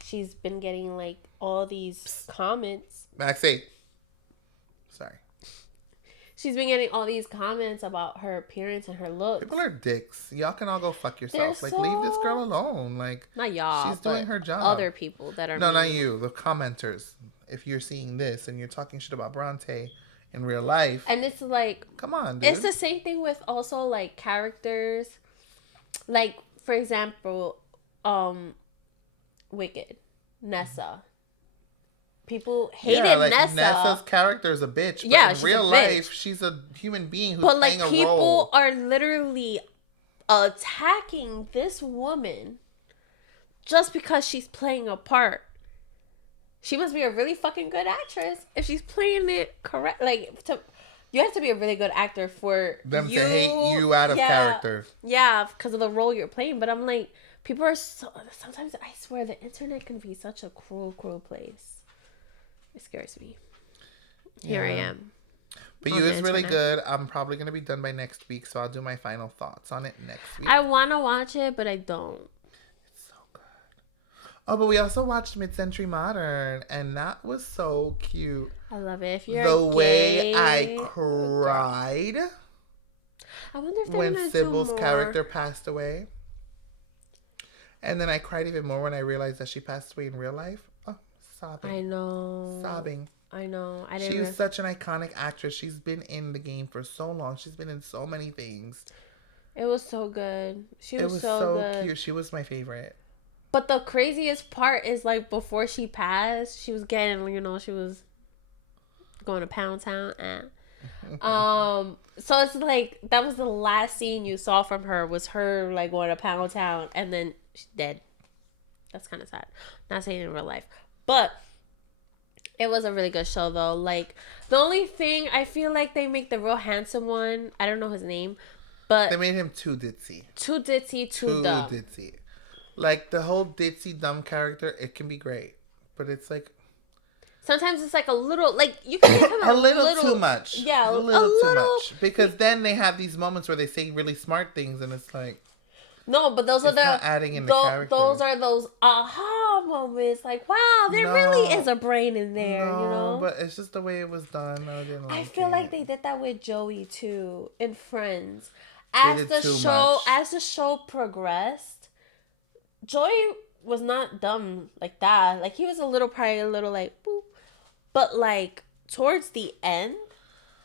she's been getting like all these comments. Maxie. Sorry. She's been getting all these comments about her appearance and her looks. People are dicks. Y'all can all go fuck yourself. They're Like leave this so- girl alone. Like Not y'all. she's doing but her job. Other people that are No, not mean. you. The commenters. If you're seeing this and you're talking shit about Bronte in real life, And it's like come on, dude. it's the same thing with also like characters. Like for example, Wicked, Nessa. People hated Nessa. Nessa's character is a bitch. But Yeah, in she's real a bitch. life, she's a human being who's But like playing a people role. are literally attacking this woman just because she's playing a part. She must be a really fucking good actress if she's playing it correct. Like, you have to be a really good actor for them to hate you out of character. Yeah, because of the role you're playing. But I'm like, people are so... Sometimes I swear the internet can be such a cruel, cruel place. It scares me. Here I am. But You is really good. I'm probably going to be done by next week, so I'll do my final thoughts on it next week. I want to watch it, but I don't. It's so good. Oh, but we also watched Mid-Century Modern, and that was so cute. I love it. If you're the way I cried I wonder if when Sybil's character passed away. And then I cried even more when I realized that she passed away in real life. Oh, sobbing. I know. Sobbing. I know. She was such an iconic actress. She's been in the game for so long. She's been in so many things. It was so good. It was so good. Cute. She was my favorite. But the craziest part is, like, before she passed, she was getting, she was going to Pound Town. So it's like, that was the last scene you saw from her, was her, like, going to Pound Town, and then she's dead. That's kind of sad. Not saying in real life. But it was a really good show, though. Like, the only thing, I feel like they make the real handsome one, I don't know his name, but... They made him too ditzy. Too ditzy, too dumb. Too ditzy. Like, the whole ditzy, dumb character, it can be great. But it's like... Sometimes it's like a little, like, you can make him a little too much. Yeah, a little too much. Because then they have these moments where they say really smart things, and it's like... No, but those are not adding in the character. Those are those aha moments. Like, wow, there really is a brain in there, but it's just the way it was done. I feel like they did that with Joey, too, in Friends. As the show progressed, Joey was not dumb like that. Like, he was probably a little like, boop. But, like, towards the end,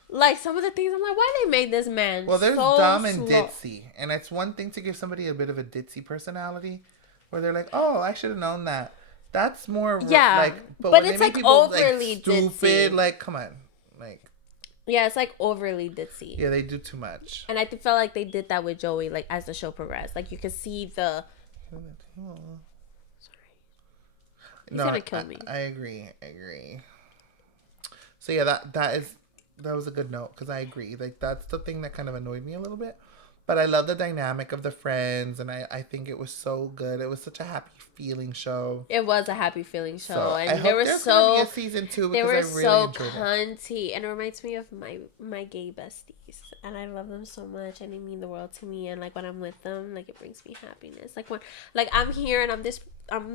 like, some of the things, I'm like, why they made this man Well, there's so dumb and slow? ditzy. And it's one thing to give somebody a bit of a ditzy personality, where they're like, oh, I should have known that. That's more, but it's, like, overly stupid, ditzy. like, come on. Like, yeah, it's, like, overly ditzy. Yeah, they do too much. And I felt like they did that with Joey, like, as the show progressed. Like, you could see the... Sorry. He's gonna kill me. I agree. So yeah, that was a good note, because I agree. Like, that's the thing that kind of annoyed me a little bit. But I love the dynamic of the friends, and I think it was so good. It was such a happy feeling show. It was a happy feeling show, so and I they were so be a season 2 they were because I really so enjoyed cunty, and it reminds me of my gay besties, and I love them so much, and they mean the world to me. And like when I'm with them, like it brings me happiness. Like when I'm here and I'm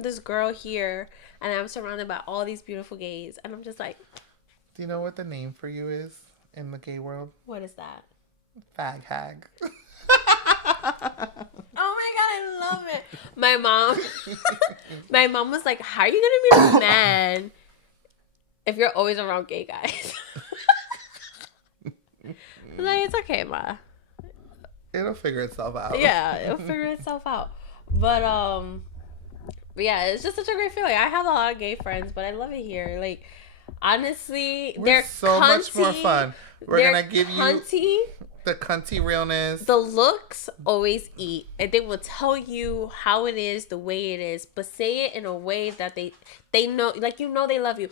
this girl here, and I'm surrounded by all these beautiful gays, and I'm just like. Do you know what the name for you is in the gay world? What is that? Fag hag. Oh my god, I love it. My mom was like, how are you gonna be a man if you're always around gay guys? I was like, it's okay, Ma. It'll figure itself out. Yeah, it'll figure itself out. But yeah, it's just such a great feeling. I have a lot of gay friends, but I love it here. Like, honestly, they're so much more fun. We're gonna give you the cunty realness. The looks always eat, and they will tell you how it is, the way it is, but say it in a way that they know, like, they love you.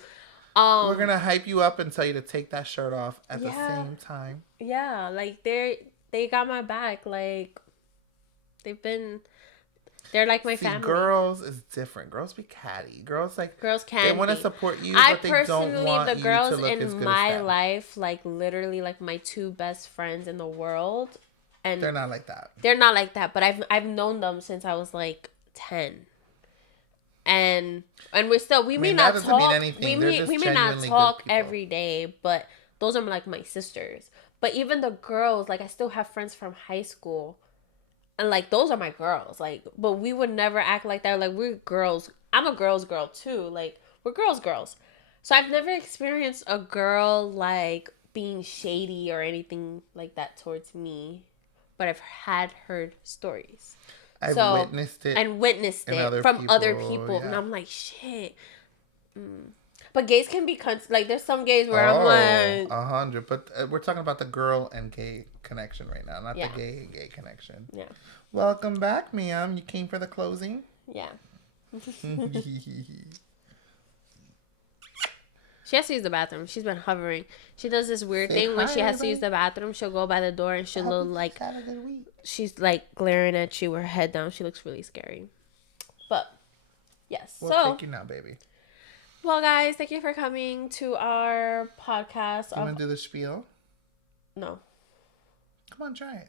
We're gonna hype you up and tell you to take that shirt off at the same time. Yeah, like they got my back. Like they're like my family. Girls is different. Girls be catty. Girls can. They want to support you, but they don't want the girls you to look in as good my as them. life, like literally, like my two best friends in the world, and they're not like that. They're not like that. But I've known them since I was like 10, and we're still we may not talk. We may not talk every day, but those are like my sisters. But even the girls, like I still have friends from high school. And, like, those are my girls. Like, but we would never act like that. Like, we're girls. I'm a girl's girl, too. Like, we're girls. So, I've never experienced a girl, like, being shady or anything like that towards me. But I've heard stories. I've witnessed it. And witnessed it from other people. Yeah. And I'm like, shit. But gays can be like there's some gays where I'm like 100. But we're talking about the girl and gay connection right now, not Yeah. the gay connection. Yeah. Welcome back, Miam. You came for the closing. Yeah. She has to use the bathroom. She's been hovering. She does this weird Say thing when hi, she has to everybody. use the bathroom. She'll go by the door and she'll look like Have a good week. she's like glaring at you with her head down. She looks really scary. But yes. We'll So take you now, baby. well, guys, thank you for coming to our podcast. You want to do the spiel? No. Come on, try it.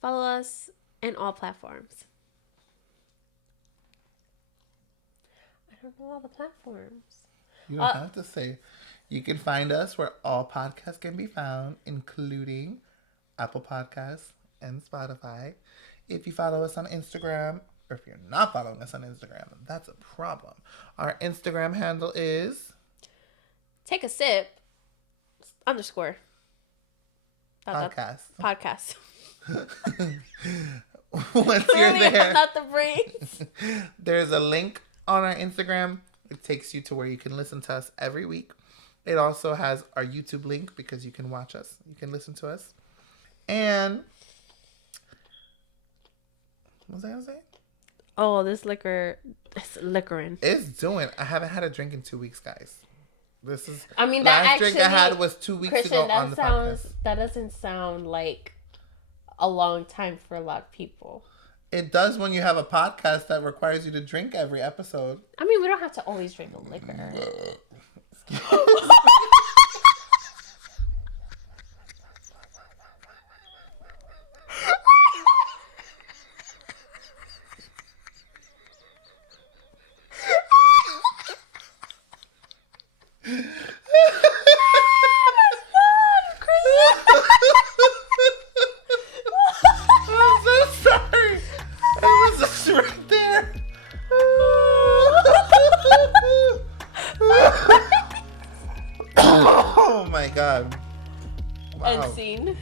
Follow us in all platforms. I don't know all the platforms. You don't have to say. You can find us where all podcasts can be found, including Apple Podcasts and Spotify. If you follow us on Instagram, or if you're not following us on Instagram, that's a problem. Our Instagram handle is Take a sip. _ podcast. Podcast. Once you're Clearly, there, I'm not the brains. there's a link on our Instagram. It takes you to where you can listen to us every week. It also has our YouTube link because you can watch us. You can listen to us. And what was I going to say? Oh, this liquor. It's liquoring. It's doing. I haven't had a drink in 2 weeks, guys. This is. I mean, that last drink I actually- had was 2 weeks Christian, ago on the podcast. that doesn't sound like a long time for a lot of people. It does when you have a podcast that requires you to drink every episode. I mean, we don't have to always drink a liquor. I'm so sorry. It was just right there. Oh my god. Wow. And scene.